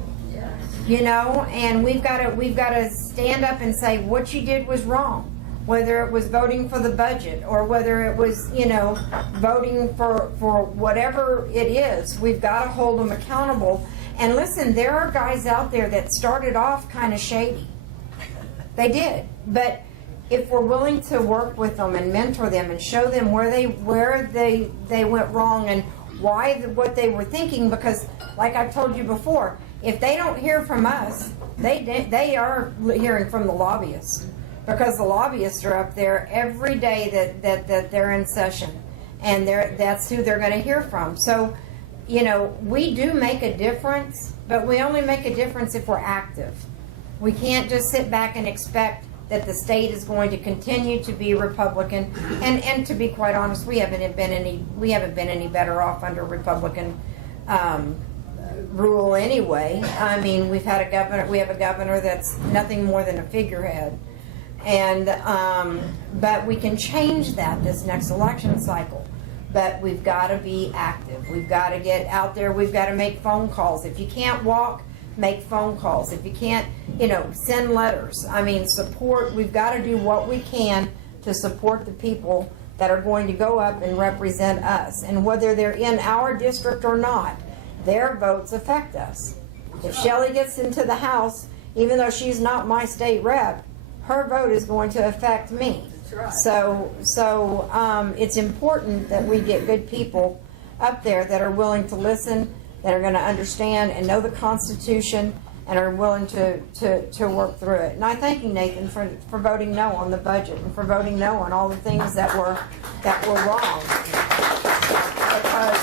And we've got to stand up and say what you did was wrong. Whether it was voting for the budget or whether it was, voting for whatever it is, we've got to hold them accountable. And listen, there are guys out there that started off kind of shady. They did, but if we're willing to work with them and mentor them and show them where they went wrong and what they were thinking, because like I've told you before, if they don't hear from us, they are hearing from the lobbyists, because the lobbyists are up there every day that they're in session, and that's who they're going to hear from. So we do make a difference, but we only make a difference if we're active. We can't just sit back and expect that the state is going to continue to be Republican. And to be quite honest, we haven't been any better off under Republican rule anyway. I mean, we have a governor that's nothing more than a figurehead. And but we can change that this next election cycle. But we've got to be active. We've got to get out there. We've got to make phone calls. If you can't walk, make phone calls. If you can't, send letters. I mean, support. We've got to do what we can to support the people that are going to go up and represent us. And whether they're in our district or not, their votes affect us. If Shelley gets into the House, even though she's not my state rep, her vote is going to affect me. So it's important that we get good people up there that are willing to listen, that are going to understand and know the Constitution, and are willing to work through it. And I thank you, Nathan, for voting no on the budget and for voting no on all the things that were wrong. Because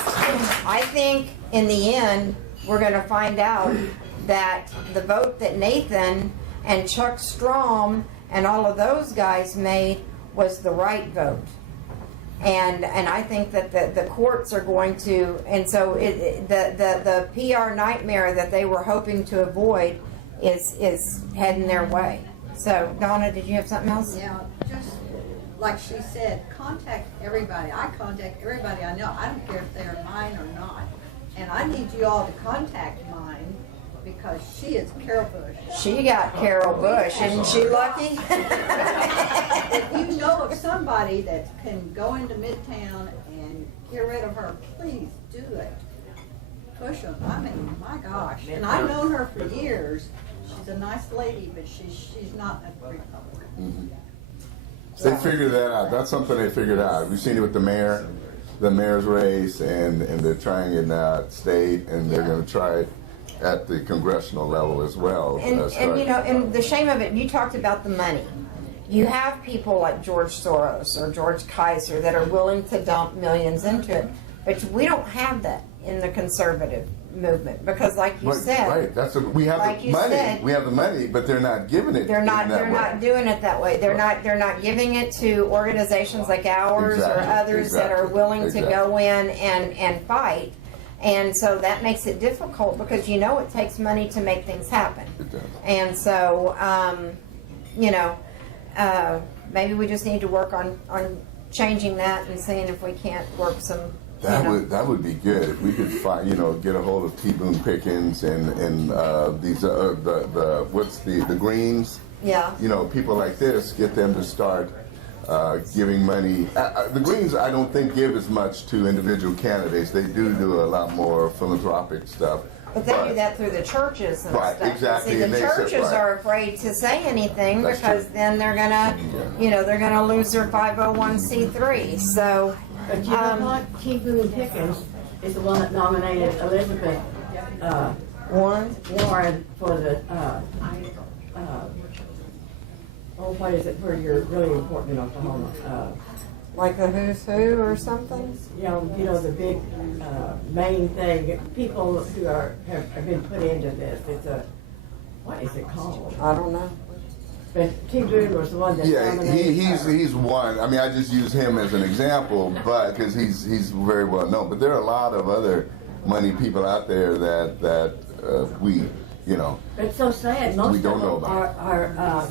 I think in the end we're going to find out that the vote that Nathan and Chuck Strom and all of those guys made was the right vote. And I think that the courts are going to, and so the PR nightmare that they were hoping to avoid is heading their way. So Donna, did you have something else? Yeah, just like she said, contact everybody. I contact everybody I know. I don't care if they're mine or not. And I need you all to contact mine, because she is Carol Bush. She got Carol Bush. Isn't she lucky? If you know of somebody that can go into Midtown and get rid of her, please do it. Push them. I mean, my gosh. And I've known her for years. She's a nice lady, but she's not a Republican. They figured that out. That's something they figured out. We've seen it with the mayor. the mayor's race, and they're trying it now at state, and they're going to try it at the congressional level as well. And you know, and the shame of it, you talked about the money. You have people like George Soros or George Kaiser that are willing to dump millions into it, but we don't have that in the conservative movement because, like you said, right? That's what we have. like the you money. said, We have the money, but they're not giving it. they're not. in that They're way. not doing it that way. They're not giving it to organizations like ours or Exactly, others that are willing to exactly. go in and fight. And so that makes it difficult because you know it takes money to make things happen. It does. And so, you know, maybe we just need to work on changing that and seeing if we can't work some. That would be good if we could find, get a hold of T. Boone Pickens and these the Greens. Yeah. People like this, get them to start giving money. The Greens, I don't think, give as much to individual candidates. They do a lot more philanthropic stuff. But they do that through the churches and Right, stuff. exactly, See, and the they said- churches right. are afraid to say anything That's because true. then they're gonna, they're gonna lose their 501c3. So, But you know what? T. Boone Pickens is the one that nominated Elizabeth Warren, Warren for the, what is it, where you're really important in Oklahoma? like the who's who or something. The big main thing, people who have been put into this, what is it called? I don't know. But T. Boone was the one that Yeah, nominated her. he's one. I mean, I just use him as an example, but because he's very well known. But there are a lot of other money people out there that we. It's so sad. Most We don't of know them about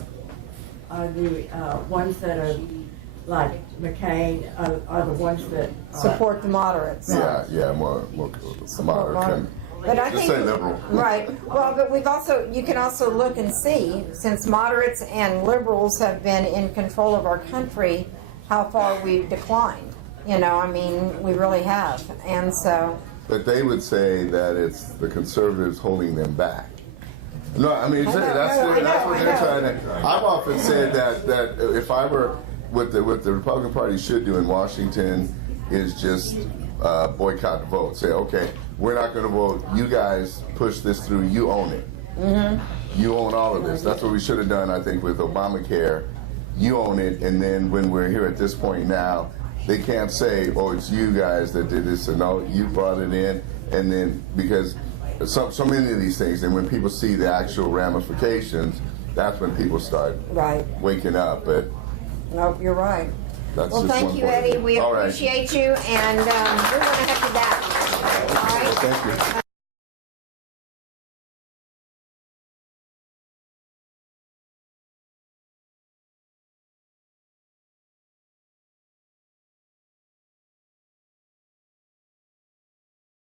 are the ones that are like McCain are the ones that Support the moderates. Yeah, more moderate. But I Just think, say liberal. right. Well, but you can also look and see, since moderates and liberals have been in control of our country, how far we've declined. We really have. And so. But they would say that it's the conservatives holding them back. No, I mean, I know, that's what I they're know. trying to. I've often said that if I were what the Republican Party should do in Washington is just boycott the vote. Say, okay, we're not going to vote. You guys push this through. You own it. Mm-hmm. You own all of this. That's what we should have done, I think, with Obamacare. You own it, and then when we're here at this point now, they can't say, "Oh, it's you guys that did this." And no, you brought it in, and then because so many of these things, and when people see the actual ramifications, that's when people start waking up. But Nope, you're right. that's Well, just thank one you, point. Eddie. We All right. appreciate you, and we're going to have you back. All right? Well, thank you.